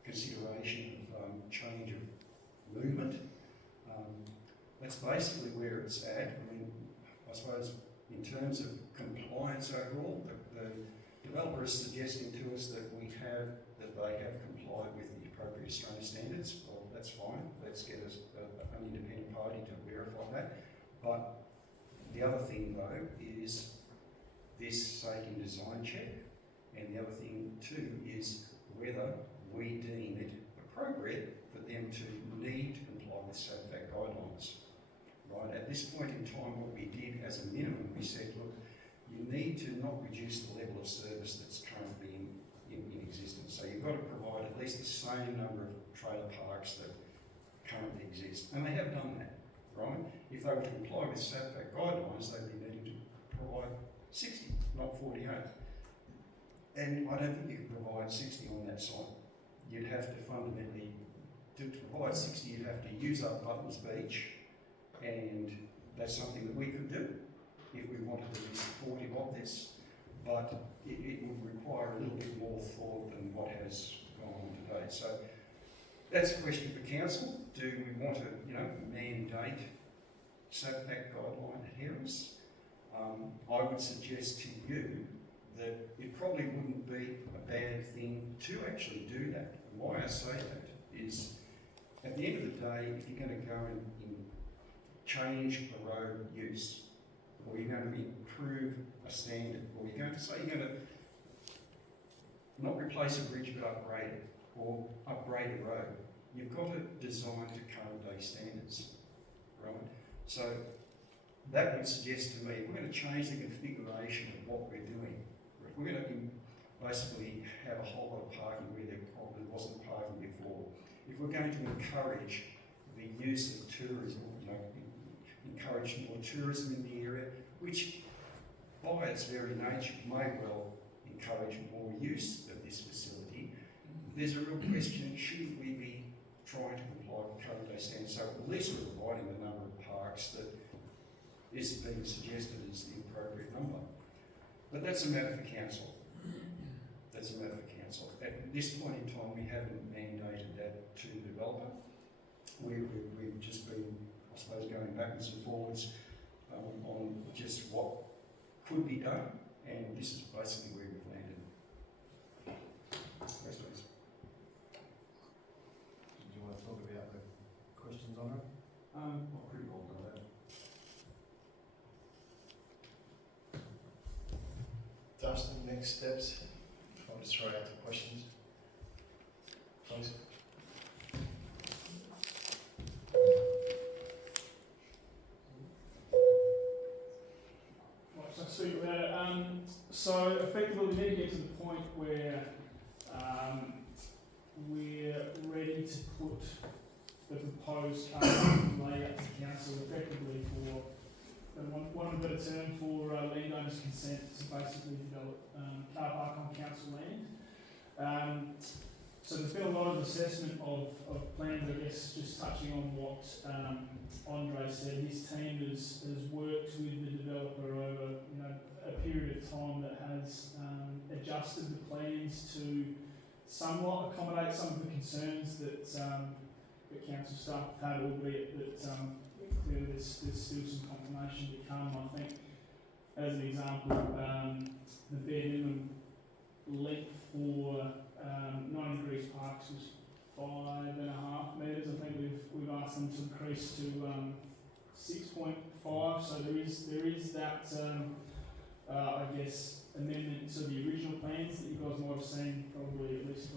consideration of change of movement. That's basically where it's at. I mean, I suppose in terms of compliance overall, the developer is suggesting to us that they have complied with the appropriate Australian standards. Well, that's fine. Let's get an independent party to verify that. But the other thing though is this safety and design check, and the other thing too is whether we deem it appropriate for them to need to comply with SAFAC guidelines. Right, at this point in time, what we did as a minimum, we said, look, you need to not reduce the level of service that's currently in existence. So you've got to provide at least the same number of trailer parks that currently exist. And they have done that, right? If they were to comply with SAFAC guidelines, they'd be needing to provide 60, not 48. And I don't think you can provide 60 on that site. You'd have to fundamentally, to provide 60, you'd have to use up Buttons Beach, and that's something that we could do if we wanted to be supportive of this, but it would require a little bit more thought than what has gone on today. So that's a question for council. Do we want to, mandate SAFAC guideline adherence? I would suggest to you that it probably wouldn't be a bad thing to actually do that. And why I say that is, at the end of the day, if you're going to go and change a road use, or you're going to improve a standard, or you're going to say you're going to not replace a bridge but upgrade it, or upgrade a road, you've got to design to current day standards, right? So that would suggest to me, if we're going to change the configuration of what we're doing, if we're going to basically have a whole lot of parking where there probably wasn't parking before, if we're going to encourage the use of tourism, encourage more tourism in the area, which by its very nature may well encourage more use of this facility, there's a real question, should we be trying to comply with current day standards? So at least we're providing the number of parks that this being suggested is the appropriate number. But that's a matter for council. That's a matter for council. At this point in time, we haven't mandated that to the developer. We've just been, I suppose, going backwards and forwards on just what could be done, and this is basically where we've landed. Yes, please. Did you want to talk about the questions on it? Well, pretty well done that. Dustin, next steps? I'll just throw out the questions. Please. Right, so speak about it. So effectively, we need to get to the point where we're ready to put the proposed car parking layout to council effectively for, one of a better term, for landowners' consent to basically develop car park on council land. So there's been a lot of assessment of plans, I guess, just touching on what Andre said. His team has worked with the developer over a period of time that has adjusted the plans to somewhat accommodate some of the concerns that council staff have had, albeit that clearly there's still some confirmation to come. I think, as an example, the bare minimum length for 90 degrees parks was 5.5 metres. I think we've asked them to increase to 6.5. So there is that I guess amendment to the original plans that you guys might have seen probably at least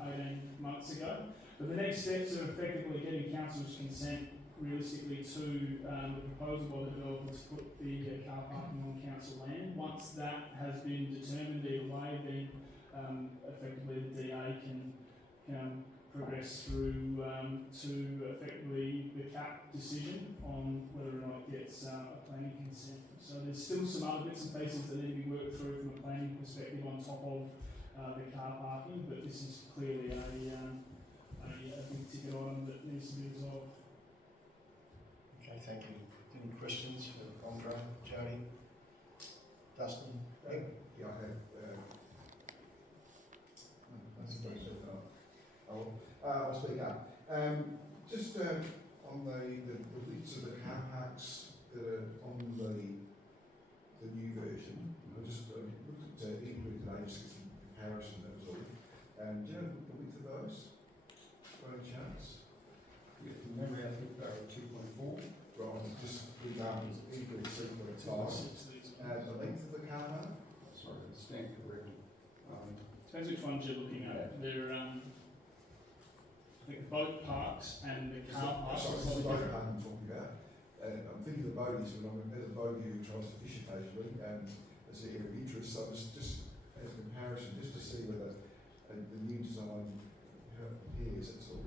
18 months ago. But the next steps are effectively getting council's consent realistically to the proposal by the developer to put the car parking on council land. Once that has been determined either way, then effectively the DA can progress through to effectively the CAP decision on whether or not it gets a planning consent. So there's still some other bits and pieces that need to be worked through from a planning perspective on top of the car parking, but this is clearly a big ticket item that needs to be resolved. Okay, thank you. Any questions for Andre, Jody, Dustin? Yeah, I have. I'll speak up. Just on the widths of the car parks that are on the new version, I just looked at England today just to get some comparison, that was all. Do you know the width of those, by any chance? Yeah, from memory, I think they were 2.4. Right, just for example, England 3.5. The length of the car park? Sorry, stand corrected. Depends which ones you're looking at. They're the boat parks and the car parks. Sorry, it's the boat park I'm talking about. I'm thinking of the boaties, but there's a boatie who tries to fish occasionally, as an area of interest. So just as a comparison, just to see whether the new design how it appears, that's all.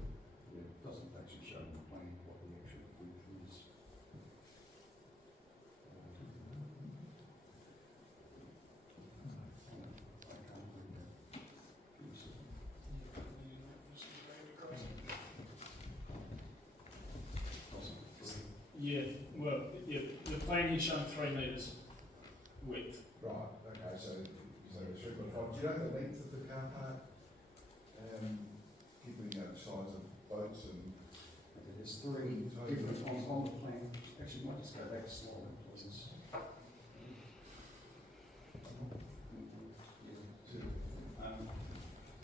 Yeah, it doesn't actually show in the plan what the actual width is. I can't read that. Give me a second. Yeah, well, yeah, the plan is showing 3 metres width. Right, okay, so 3.5. Do you know the length of the car park? Given the size of boats and... There's 3 different on the plan. Actually, might just go back slightly, please.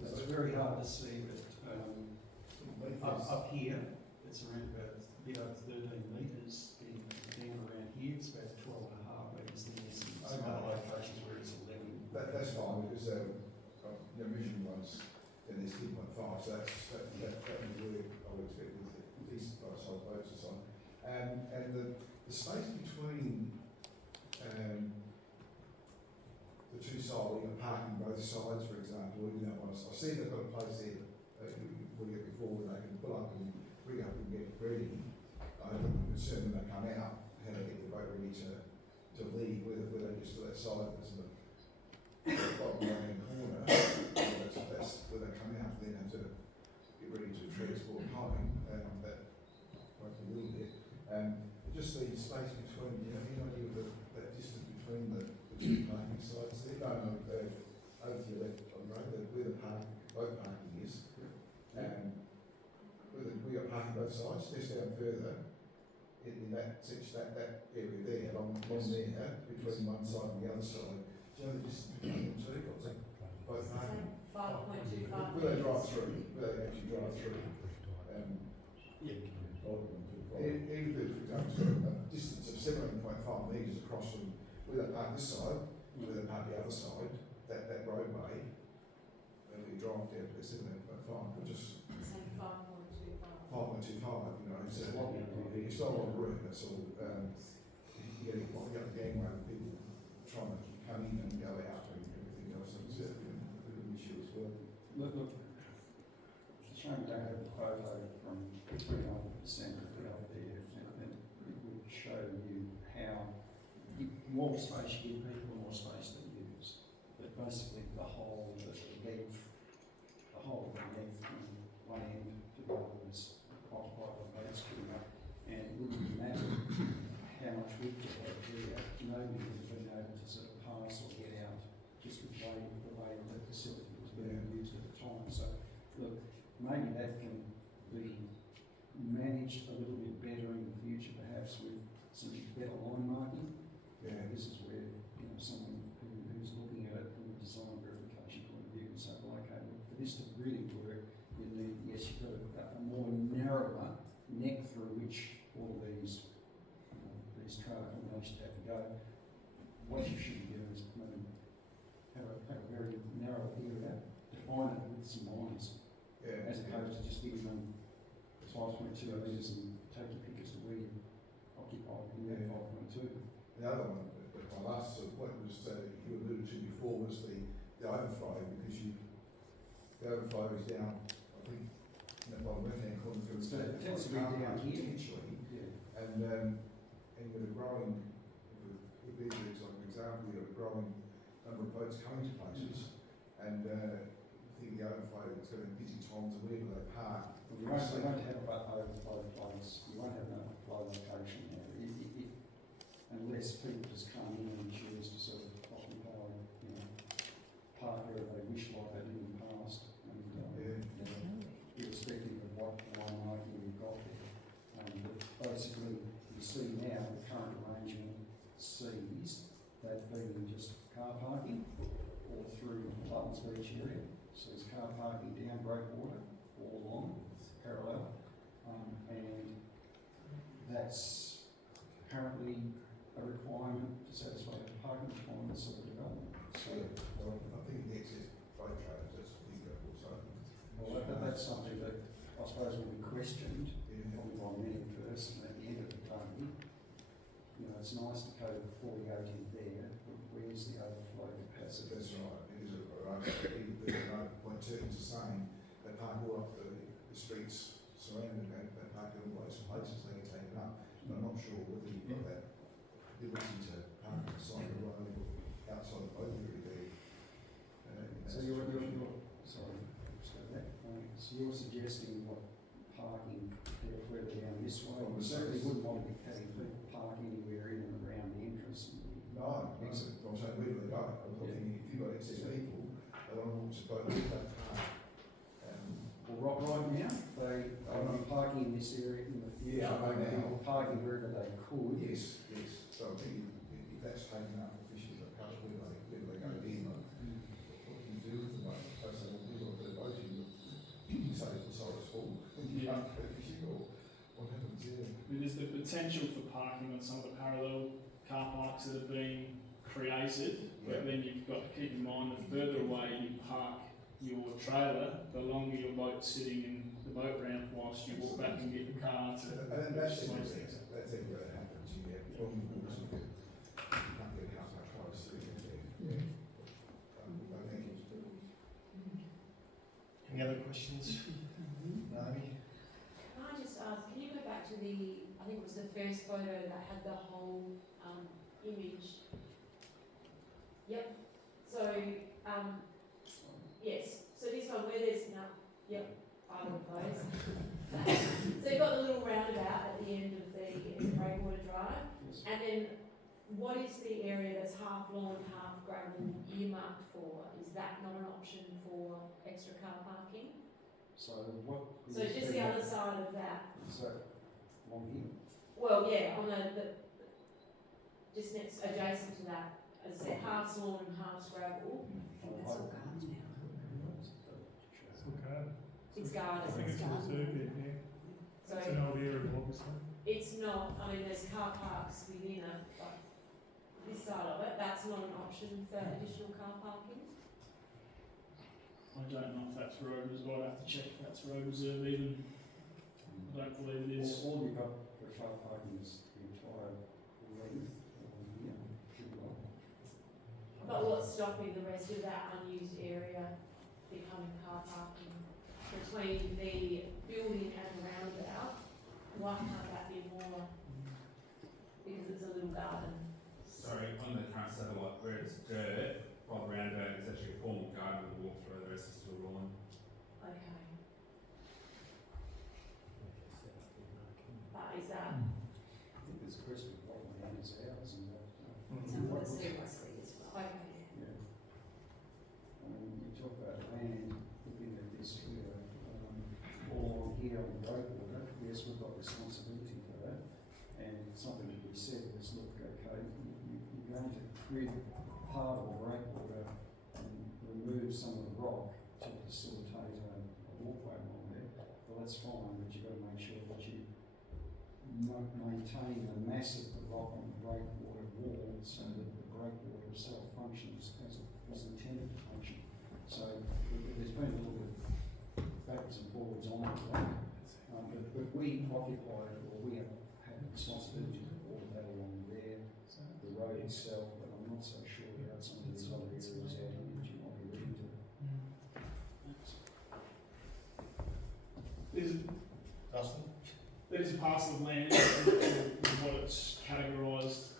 It's very hard to see, but up here, it's around about a bit over 13 metres. Down around here, it's about 12.5 metres. Then there's some other locations where it's 11. That's fine, because measuring ones, then there's 2.5, so that would work, I would expect, with decent size boats and so on. And the space between the two sides, parking both sides, for example, I see they've got a place there where you get before where they can pull up and bring up and get ready. I'm concerned when they come out, how they get the boat ready to leave, whether they just do that side that's in the bottom right-hand corner, that's where they come out, then have to get ready to transport home. That might be a little bit. just the space between, you know, that distance between the two parking sites there? No, over to your left on the road, where the boat parking is. We got parking both sides, just down further, in that section, that area there, along there, between one side and the other side. Do you know the distance between them two? What's it? Both parking? 5.25. Will they drive through? Will they actually drive through? Even if, for example, a distance of 17.5 metres across from where they park this side, where they park the other side, that roadway, and we drive down to 17.5, but just 5.25, you know, it's not a lot of room, that's all. You get the gangway with people trying to come in and go out and everything else, and it's a bit of an issue as well. Look, it's a shame we don't have a quote from 29% of the other there, and it would show you how more space you give people, more space they use. But basically the whole of the length from one end to the other is occupied by boats queuing up, and it wouldn't matter how much width you have there, nobody would have been able to sort of pass or get out just with the way the facility was being used at the time. So look, maybe that can be managed a little bit better in the future, perhaps with some better line marking. This is where, you know, someone who's looking at it from a design verification point of view can say, well, okay, look, for this to really work, you need, yes, you've got a more narrower neck through which all these trailer combinations have to go. What you should be doing is have a very narrow area, define it with some lines, as opposed to just giving them 5.2 metres and take your pick as to where you occupy in that 5.2. The other one, my last sort of point was you alluded to before was the overflow, because the overflow is down, I think, in that bottom left-hand corner. So it tends to be down here. Potentially, and with a growing, if there's like an example, you have a growing number of boats coming to places, and I think the overflow is going to be busy times wherever they park. Well, you won't have overflow place, you won't have an overflow location there. Unless people just come in and choose to sort of occupy, you know, park wherever they wish like they did in the past, and irrespective of what line marking you've got there. But basically, you see now the current arrangement sees that being just car parking all through Buttons Beach area. So there's car parking down Breakwater all along, parallel, and that's apparently a requirement to satisfy the parking requirements of the development. So, well, I think the excess boat trailers, that's bigger also. Well, that's something that I suppose will be questioned, probably by many first, and at the end of the day, you know, it's nice to code 48 in there, but where's the overflow capacity? That's right, it is there's another point too, to saying they park all up the streets surrounding that, they park in all those places, they get taken up. And I'm not sure whether you've got that ability to park on the side of the road or outside the boat area there. So you're sorry, so you're suggesting what parking further down this way? Well, We certainly wouldn't want to be having people park anywhere in and around the entrance. No, I'm saying where do they go? I'm thinking if you've got excess people, they want to walk to boat, they don't park. Well, right now, they are parking in this area in the future. They were parking wherever they could. Yes. So I think if that's taken up, officially, the colour, where they go in, what do you do with them? Like, they say, well, we've got a bit of boating, you say the side is full, you can't go fishing, or what happens there? There's the potential for parking on some of the parallel car parks that have been created, but then you've got to keep in mind the further away you park your trailer, the longer your boat's sitting in the boat ramp whilst you walk back and get the car to. And that's everywhere that happens, you get long walks, you can't get a car much close to it. Any other questions? Naomi? Can I just ask, can you go back to I think it was the first photo that had the whole image? Yep. So, yes. So this one where there's I love those. So you've got the little roundabout at the end of the Breakwater Drive. what is the area that's half lawn, half gravel earmarked for? Is that not an option for extra car parking? So what? So just the other side of that. So, along here? Well, yeah, on the just next, adjacent to that, as I said, half's lawn and half's gravel. That's all gardens now. Okay. It's I gardens. think it's a reserve bit, yeah. So It's an old area, obviously. it's not, I mean, there's car parks within it, but this side of it, that's not an option for additional car parking. I don't know if that's road reserve, I'd have to check if that's road reserve even. I don't believe it is. All you've got for car parking is the entire length along here, should be like. But what's stopping the rest of that unused area becoming car parking between the building and the roundabout? Why can't that be more? Because it's a little garden. Sorry, on the current satellite where it's dirt, by the roundabout is actually a formal garden with a walk through, the rest is still lawn. Okay. But is that? I think there's a question of what land is ours and what. It's seriously as well. Okay. Yeah. You talk about land, looking at this here, or here on the breakwater, yes, we've got responsibility for that. And something to be said is, look, okay, you're going to rid part of the breakwater and remove some of the rock to facilitate a walkway along there. Well, that's fine, but you've got to make sure that you maintain the mass of the rock on the breakwater wall so that the breakwater itself functions as it was intended to function. So there's been a little bit backwards and forwards on that, but we occupy, or we have had responsibility for all of that along there, the road itself, but I'm not so sure about some of these other areas out here that you might be reading to. Dustin? There's a parcel of land, what it's categorised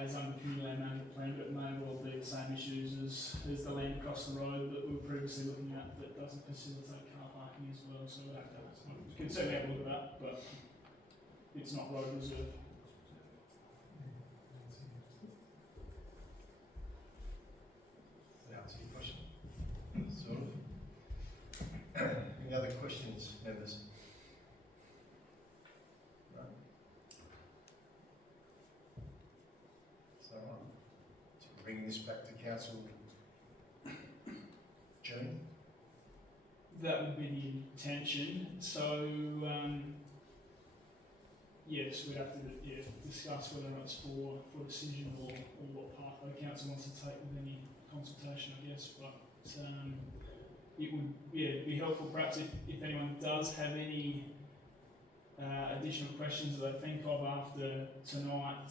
as under community land management plan, but it may well be the same issues as the land across the road that we were previously looking at that doesn't facilitate car parking as well, so we'll have to, we can certainly have a look at that, but it's not road reserve. Does that answer your question? Sort of. Any other questions, members? No? So, so we're bringing this back to council June? That would be the intention, so, yes, we'd have to, discuss whether or not it's for decision or what pathway council wants to take with any consultation, I guess, but, it would, be helpful perhaps if anyone does have any, additional questions that they think of after tonight,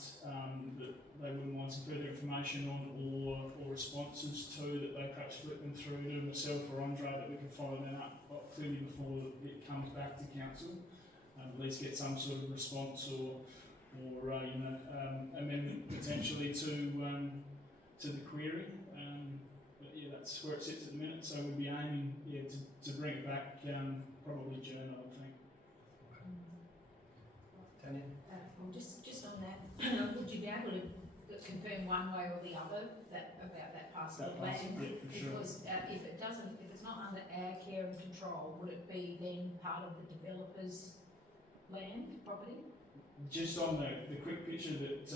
that they wouldn't mind some further information on or responses to, that they perhaps flip them through to myself or Andre, that we can follow that up clearly before it comes back to council. At least get some sort of response or amendment potentially to the query. But yeah, that's where it sits at the minute. So we'd be aiming to bring it back probably June, I would think. Tanya? Well, just on that, would you be able to confirm one way or the other about that parcel of land? For sure. Because if it's not under our care and control, would it be then part of the developer's land, property? Just on the quick picture that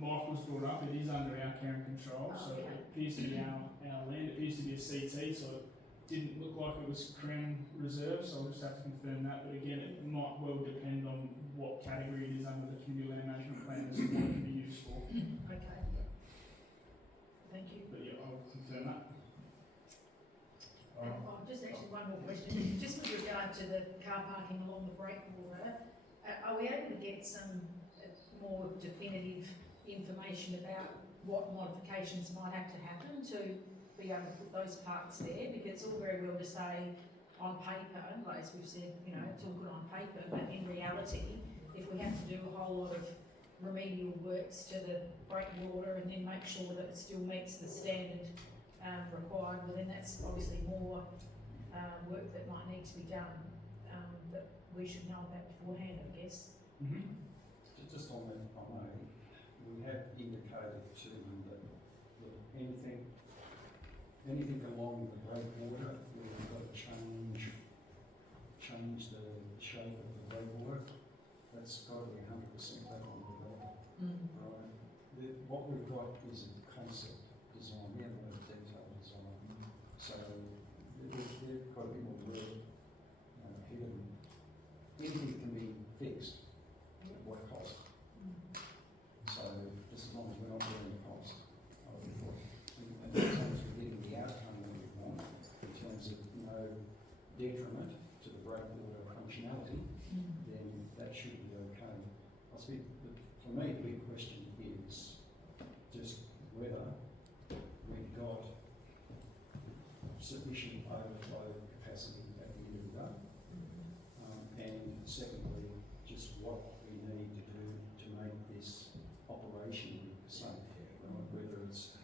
Michael's brought up, it is under our care and control, so Okay. it appears to be our land. It appears to be a CT, so it didn't look like it was Crown Reserve, so I'll just have to confirm that. But again, it might well depend on what category it is under the community land management plan as to what it can be used for. Okay. Thank you. But yeah, I'll confirm that. Just actually one more question, just with regard to the car parking along the breakwater, are we able to get some more definitive information about what modifications might have to happen to be able to put those parks there? Because it's all very well to say on paper, like as we've said, it's all good on paper, but in reality, if we have to do a whole lot of remedial works to the breakwater and then make sure that it still meets the standard required, well then that's obviously more work that might need to be done, that we should know about beforehand, I guess. Mm-hmm. Just on that, I know, we have indicated to them that anything along the breakwater, we've got to change the shape of the breakwater. That's got to be 100% back on the development. Right. What we've got is a concept design, we haven't got a detailed design. So they've got a bit more work ahead of them. Anything can be fixed, at what cost? So just as long as we're not doing the cost, I would have thought. And as long as we're getting the outcome that we want, in terms of no detriment to the breakwater functionality, then that should be okay. For me, the big question is just whether we've got sufficient overflow capacity at the end of the day. And secondly, just what we need to do to make this operation safe, right? Whether it's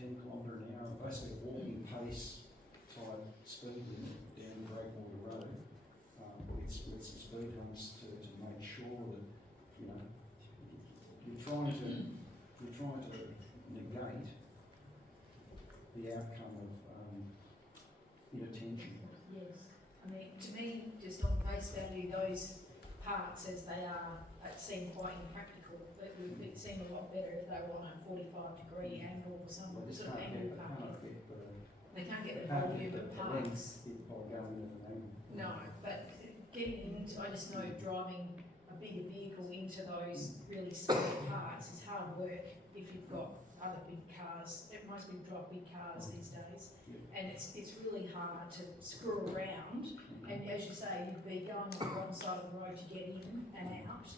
10 kilometre an hour, basically walking pace type speed limit down the Breakwater Road, with some speed humps to make sure that you're trying to negate the outcome of inattention. Yes, I mean, to me, just on face value, those parts as they are, seem quite impractical. It would seem a lot better if they were on a 45-degree angle or some sort of angle parking. They can't get the volume of parks. No, but getting into, I just know driving a bigger vehicle into those really small parts is hard work if you've got other big cars. Most people drive big cars these days, and it's really hard to screw around. And as you say, you'd be going on the wrong side of the road to get in and out.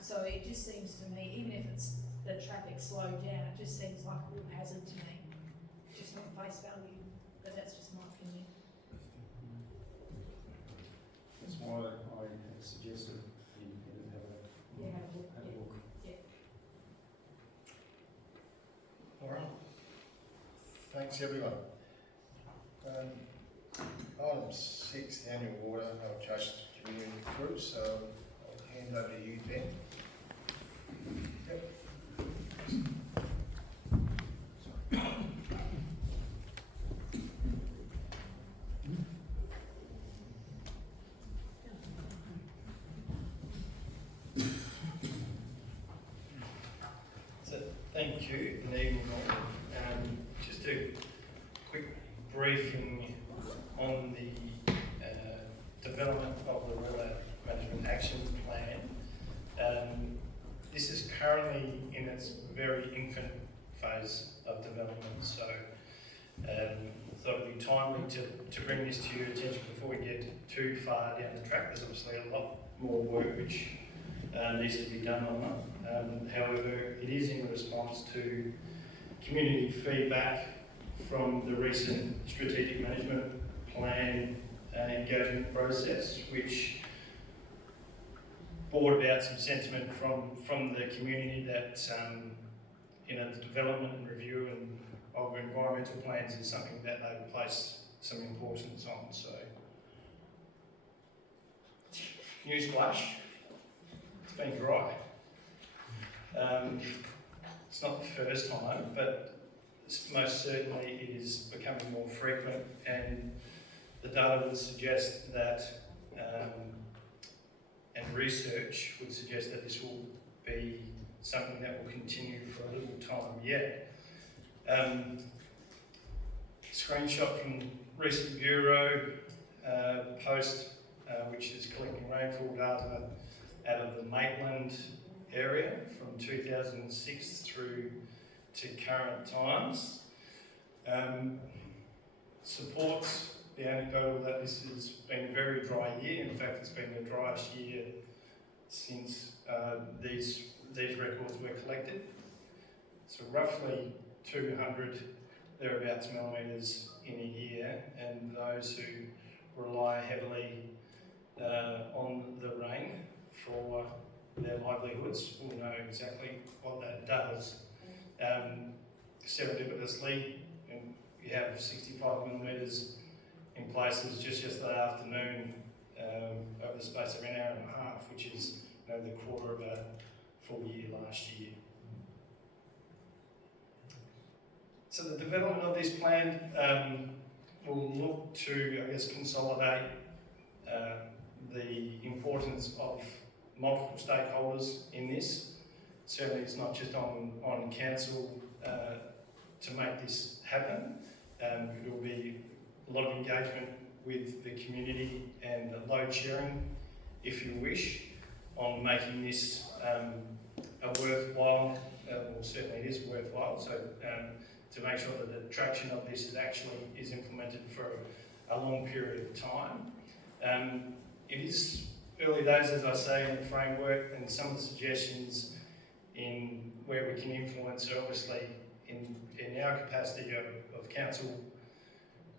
So it just seems to me, even if it's the traffic slowed down, it just seems like a real hazard to me. Just not face value, but that's just my opinion. That's why I had suggested you have a look. Yeah. All right. Thanks, everyone. Item 6, the annual water allocation community group. So I'll hand over to you, Ben. Yep. So thank you, and evening all. Just a quick briefing on the development of the Water Management Action Plan. This is currently in its very infant phase of development, so thought it would be timely to bring this to your attention before we get too far down the track. There's obviously a lot more work which needs to be done on that. However, it is in response to community feedback from the recent strategic management plan engagement process, which brought about some sentiment from the community that the development and review of environmental plans is something that they would place some importance on. So, newsflash, it's been dry. It's not the first time, but most certainly it is becoming more frequent, and the data would suggest that, and research would suggest that this will be something that will continue for a little time yet. Screenshot from recent Bureau post, which is collecting rainfall data out of the Maitland area from 2006 through to current times. Supports the anecdotal that this has been a very dry year. In fact, it's been the driest year since these records were collected. So roughly 200 thereabouts millimetres in a year, and those who rely heavily on the rain for their livelihoods will know exactly what that does. Serendipitously, we have 65 millimetres in places just yesterday afternoon over the space of an hour and a half, which is the quarter of a full year last year. So the development of this plan will look to, I guess, consolidate the importance of multiple stakeholders in this. Certainly it's not just on council to make this happen. It will be a lot of engagement with the community and the load sharing, if you wish, on making this a worthwhile, well certainly it is worthwhile, so to make sure that the traction of this is implemented for a long period of time. It is early days, as I say, in the framework, and some of the suggestions in where we can influence are obviously in our capacity of council,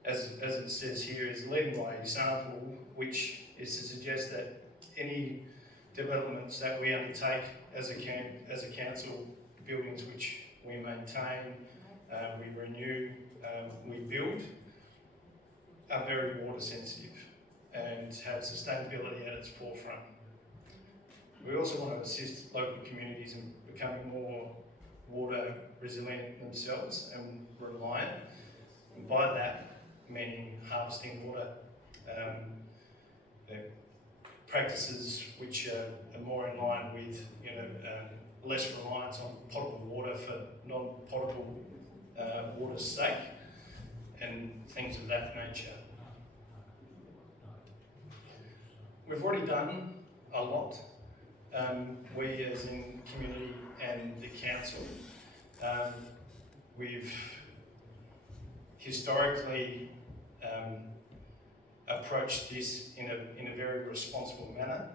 as it says here, is leading by example, which is to suggest that any developments that we undertake as a council, buildings which we maintain, we renew, we build, are very water sensitive and have sustainability at its forefront. We also want to assist local communities in becoming more water resilient themselves and reliant, and by that meaning harvesting water, practices which are more in line with less reliance on potable water for non-potable water's sake, and things of that nature. We've already done a lot, we as in community and the council. We've historically approached this in a very responsible manner.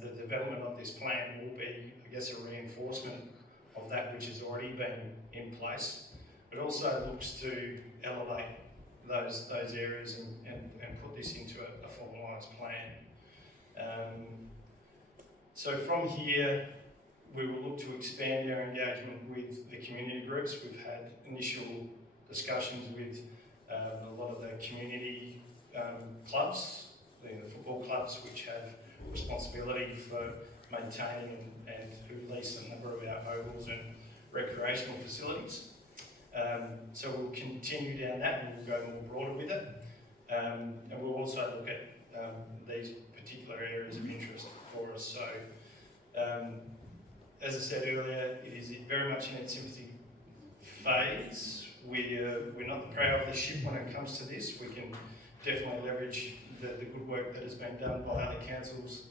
The development of this plan will be, I guess, a reinforcement of that which has already been in place, but also looks to elevate those areas and put this into a formalised plan. So from here, we will look to expand our engagement with the community groups. We've had initial discussions with a lot of the community clubs, the football clubs, which have responsibility for maintaining and who lease a number of our ovals and recreational facilities. So we'll continue down that and we'll go more broader with it. And we'll also look at these particular areas of interest for us. So, as I said earlier, it is very much in its infancy phase. We're not the prow of the ship when it comes to this. We can definitely leverage the good work that has been done by other councils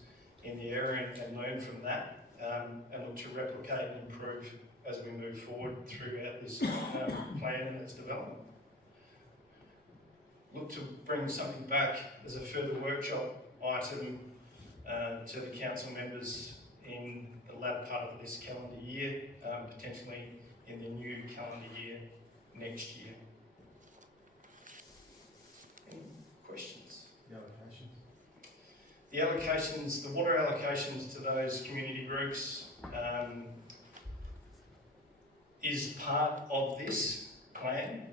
in the area and learn from that, and look to replicate and improve as we move forward throughout this plan and its development. Look to bring something back as a further workshop item to the council members in the latter part of this calendar year, potentially in the new calendar year next year. Any questions? The allocations, the water allocations to those community groups is part of this plan,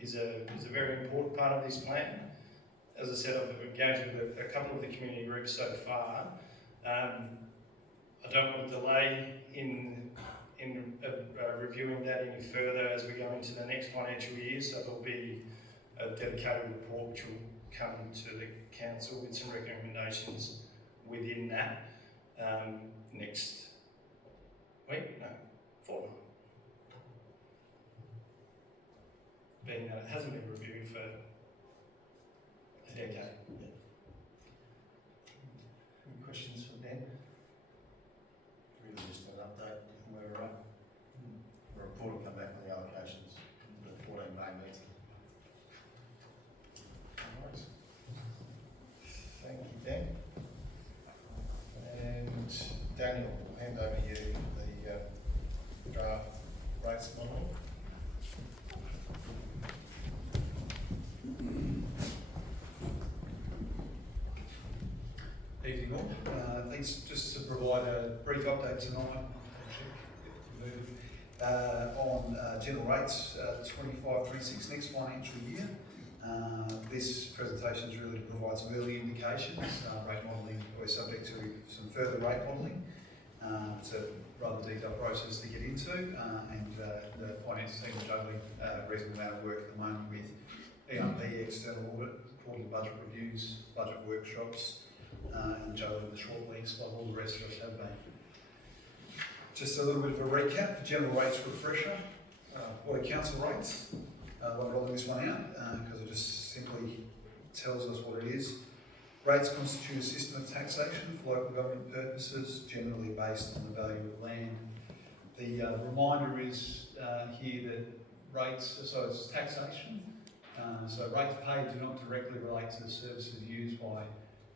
is a very important part of this plan. As I said, I've engaged with a couple of the community groups so far. I don't want to delay in reviewing that any further as we go into the next financial year, so there'll be a dedicated report which will come to the council with some recommendations within that next week, no, fortnight. Being that it hasn't been reviewed for a decade. Any questions for Dan? Really just an update from where we're at. The report will come back on the allocations, the 14 May meeting. Alright. Thank you, Dan. And Daniel, I'll hand over to you the draft rates modelling. Evening all. Thanks. Just to provide a brief update tonight on general rates 25-26 next financial year. This presentation is really to provide some early indications. Rate modelling, we're subject to some further rate modelling It's a rather detailed process to get into, and the finance team are juggling a reasonable amount of work at the moment with ERP, external audit, quarterly budget reviews, budget workshops, and juggling the short links like all the rest of us have been. Just a little bit of a recap, general rates refresher. What are council rates? I won't roll this one out because it just simply tells us what it is. Rates constitute a system of taxation for local government purposes, generally based on the value of land. The reminder is here that rates, so it's taxation, so rates paid do not directly relate to the services used by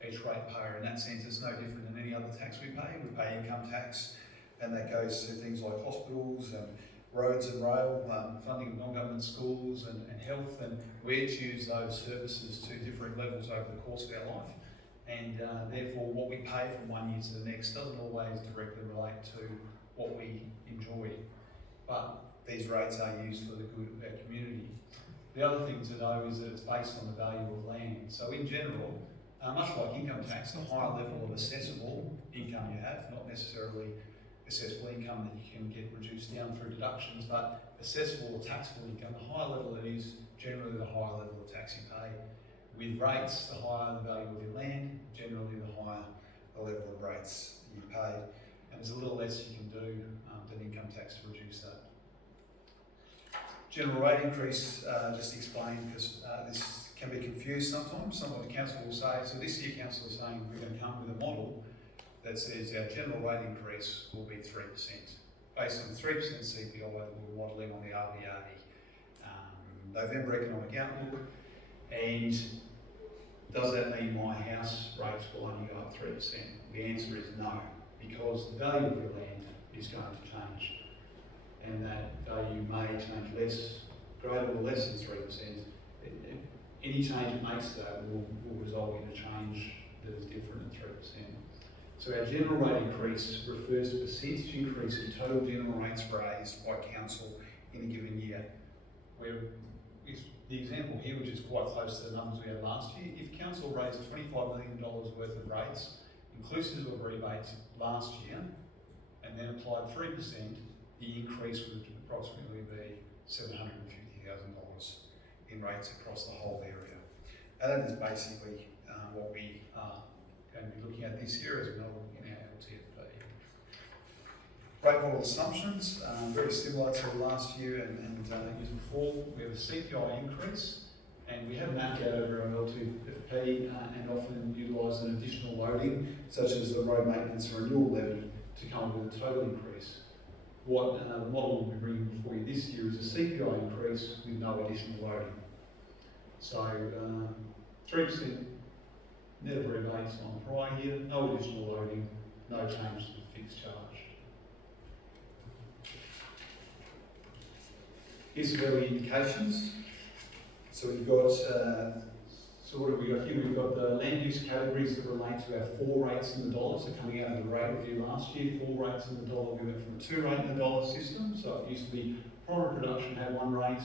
each ratepayer. In that sense, it's no different than any other tax we pay. We pay income tax, and that goes to things like hospitals and roads and rail, funding of non-government schools and health, and we each use those services to different levels over the course of our life. And therefore what we pay from one year to the next doesn't always directly relate to what we enjoy. But these rates are used for the good of our community. The other thing to know is that it's based on the value of land. So in general, much like income tax, the higher level of assessable income you have, not necessarily assessable income that you can get reduced down through deductions, but assessable or taxable income, the higher level it is, generally the higher level of tax you pay. With rates, the higher the value of your land, generally the higher the level of rates you pay. And there's a little less you can do than income tax to reduce that. General rate increase, just explain, because this can be confused sometimes. Sometimes the council will say, so this year council is saying we're going to come with a model that says our general rate increase will be 3%. Based on 3% CPI that we're modelling on the RBA November economic outlook. And does that mean my house rates will only go up 3%? The answer is no, because the value of your land is going to change. And that value may change less, greater or less than 3%. Any change it makes to that will result in a change that is different than 3%. So our general rate increase refers to percentage increase in total general rates raised by council in a given year. Where the example here, which is quite close to the numbers we had last year, if council raised $25 million worth of rates, inclusive of rebates last year, and then applied 3%, the increase would approximately be $750,000 in rates across the whole area. And that is basically what we are going to be looking at this year as we model in our LTFP. Rate model assumptions, very similar to last year and years before. We have a CPI increase, and we have mapped out over our LTFP and often utilise an additional loading, such as the road maintenance or renewal levy, to come up with a total increase. What the model will be bringing before you this year is a CPI increase with no additional loading. So 3% net of rebates on the prior year, no additional loading, no change to the fixed charge. Here's some early indications. So we've got, so what have we got here? We've got the land use categories that relate to our 4 rates in the dollar. So coming out of the rate review last year, 4 rates in the dollar, we went from a 2 rate in the dollar system. So it used to be primary production had 1 rate,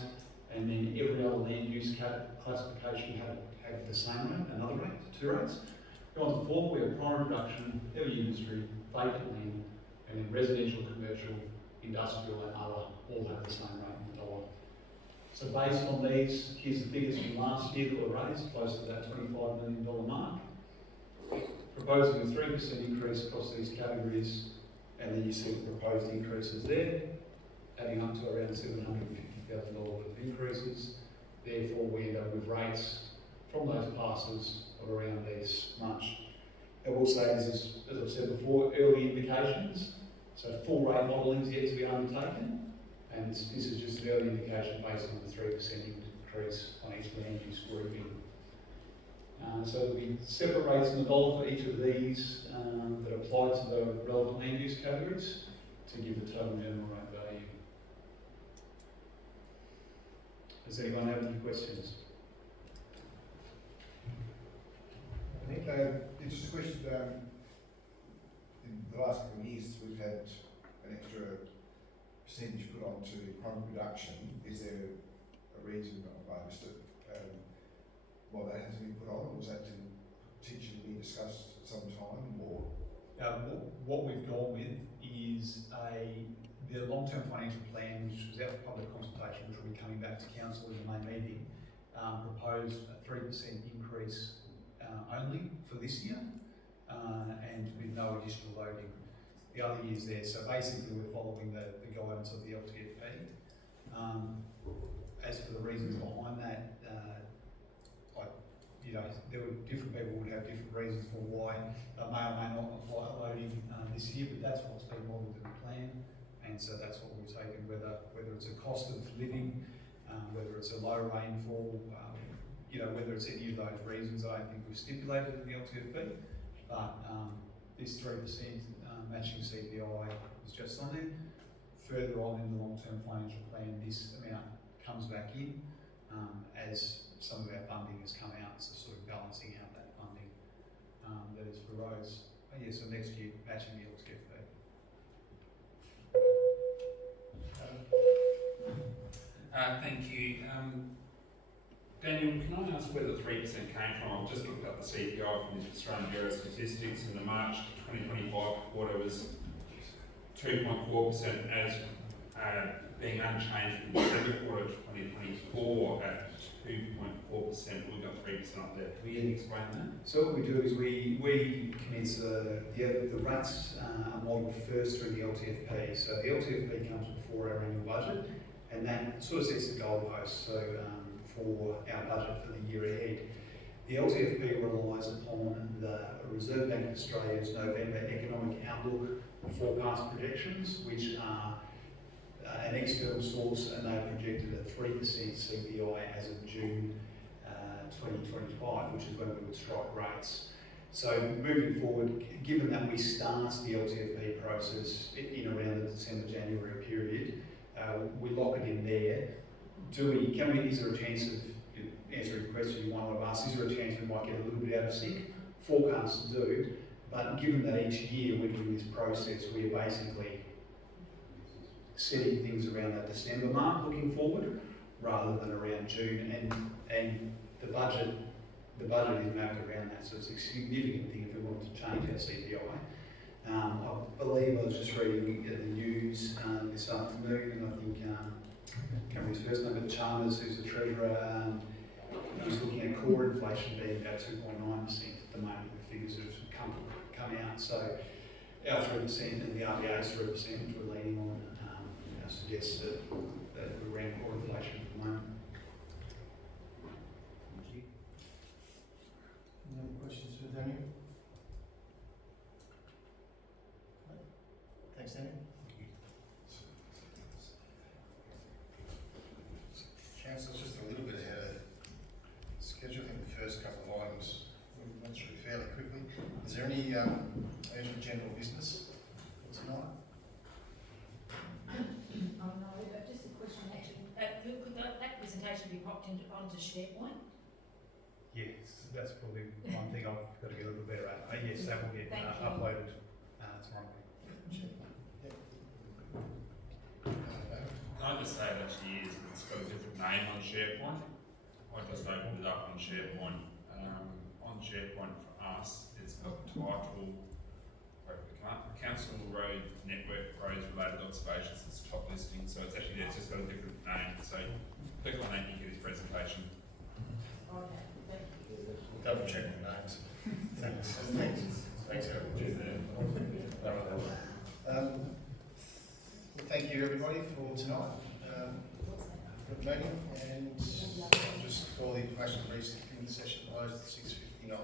and then every other land use classification had the same rate, another rate, 2 rates. Go on to 4, we have primary production, heavy industry, vacant land, and then residential, commercial, industrial and other all have the same rate in the dollar. So based on these, here's the figures from last year that were raised, close to that $25 million mark. Proposing a 3% increase across these categories, and then you see the proposed increases there, adding up to around $750,000 worth of increases. Therefore, we end up with rates from those passes of around this much. I will say this is, as I've said before, early indications. So full rate modelling is yet to be undertaken. And this is just an early indication based on the 3% increase on each land use grouping. So there'll be separate rates in the dollar for each of these that apply to the relevant land use categories to give the total general rate value. Does anyone have any questions? Nick, just a question. In the last couple of years, we've had an extra percentage put onto primary production. Is there a reason, I missed it, why that hasn't been put on? Was that to potentially be discussed at some time, or? What we've gone with is the long-term financial plan, which was out for public consultation, which will be coming back to council in the May meeting, proposed a 3% increase only for this year, and with no additional loading the other years there. So basically we're following the guidance of the LTFP. As for the reasons behind that, there were different people would have different reasons for why they may or may not apply a loading this year, but that's what's been modelled in the plan, and so that's what we've taken, whether it's a cost of living, whether it's a low rainfall, whether it's any of those reasons. I don't think we've stipulated in the LTFP, but this 3% matching CPI is just on there. Further on in the long-term financial plan, this amount comes back in as some of our funding has come out, so sort of balancing out that funding that is for roads. So next year, matching the LTFP. Thank you. Daniel, can I ask where the 3% came from? I've just looked up the CPI from the Australian Bureau of Statistics, and the March 2025 quarter was 2.4% as being unchanged from the December quarter 2024 at 2.4%. We've got 3% up there. Can you explain that? So what we do is we commence the rates are modelled first through the LTFP. So the LTFP comes before our annual budget, and that sort of sets the goalposts. So for our budget for the year ahead, the LTFP relies upon the Reserve Bank of Australia's November economic outlook forecast projections, which are an external source, and they are projected at 3% CPI as of June 2025, which is when we would strike rates. So moving forward, given that we start the LTFP process in around the December-January period, we lock it in there. Is there a chance of, answering the question you might have asked, is there a chance we might get a little bit out of sync? Forecasts do, but given that each year we're doing this process, we are basically setting things around that December mark looking forward, rather than around June, and the budget is mapped around that, so it's a significant thing if we want to change our CPI. I believe I was just reading the news this afternoon, and I think, I can't remember his first name, but Chalmers, who's the Treasurer, was looking at core inflation being about 2.9% at the moment. The figures have come out, so our 3% and the RBA's 3%, which we're leaning on, suggests that we're around core inflation at the moment. Thank you. Any other questions for Daniel? Thanks, Daniel. Council's just a little bit ahead of schedule. I think the first couple of items we went through fairly quickly. Is there any urgent general business for tonight? Oh no, but just a question actually. Could that presentation be popped onto SharePoint? Yes, that's probably one thing I've got to get a little better at. Yes, that will get uploaded tomorrow. Can I just say it actually is, it's got a different name on SharePoint. I just opened it up on SharePoint. On SharePoint for us, it's got the title, Council Road Network Roads Related Observations. It's top listing, so it's actually, it's just got a different name. So click on that and you get his presentation. Okay, thank you. Double check the names. Thanks. Thanks, everyone. Thank you, everybody, for tonight. Good meeting, and I'll just call the information briefing session closed at 6:59.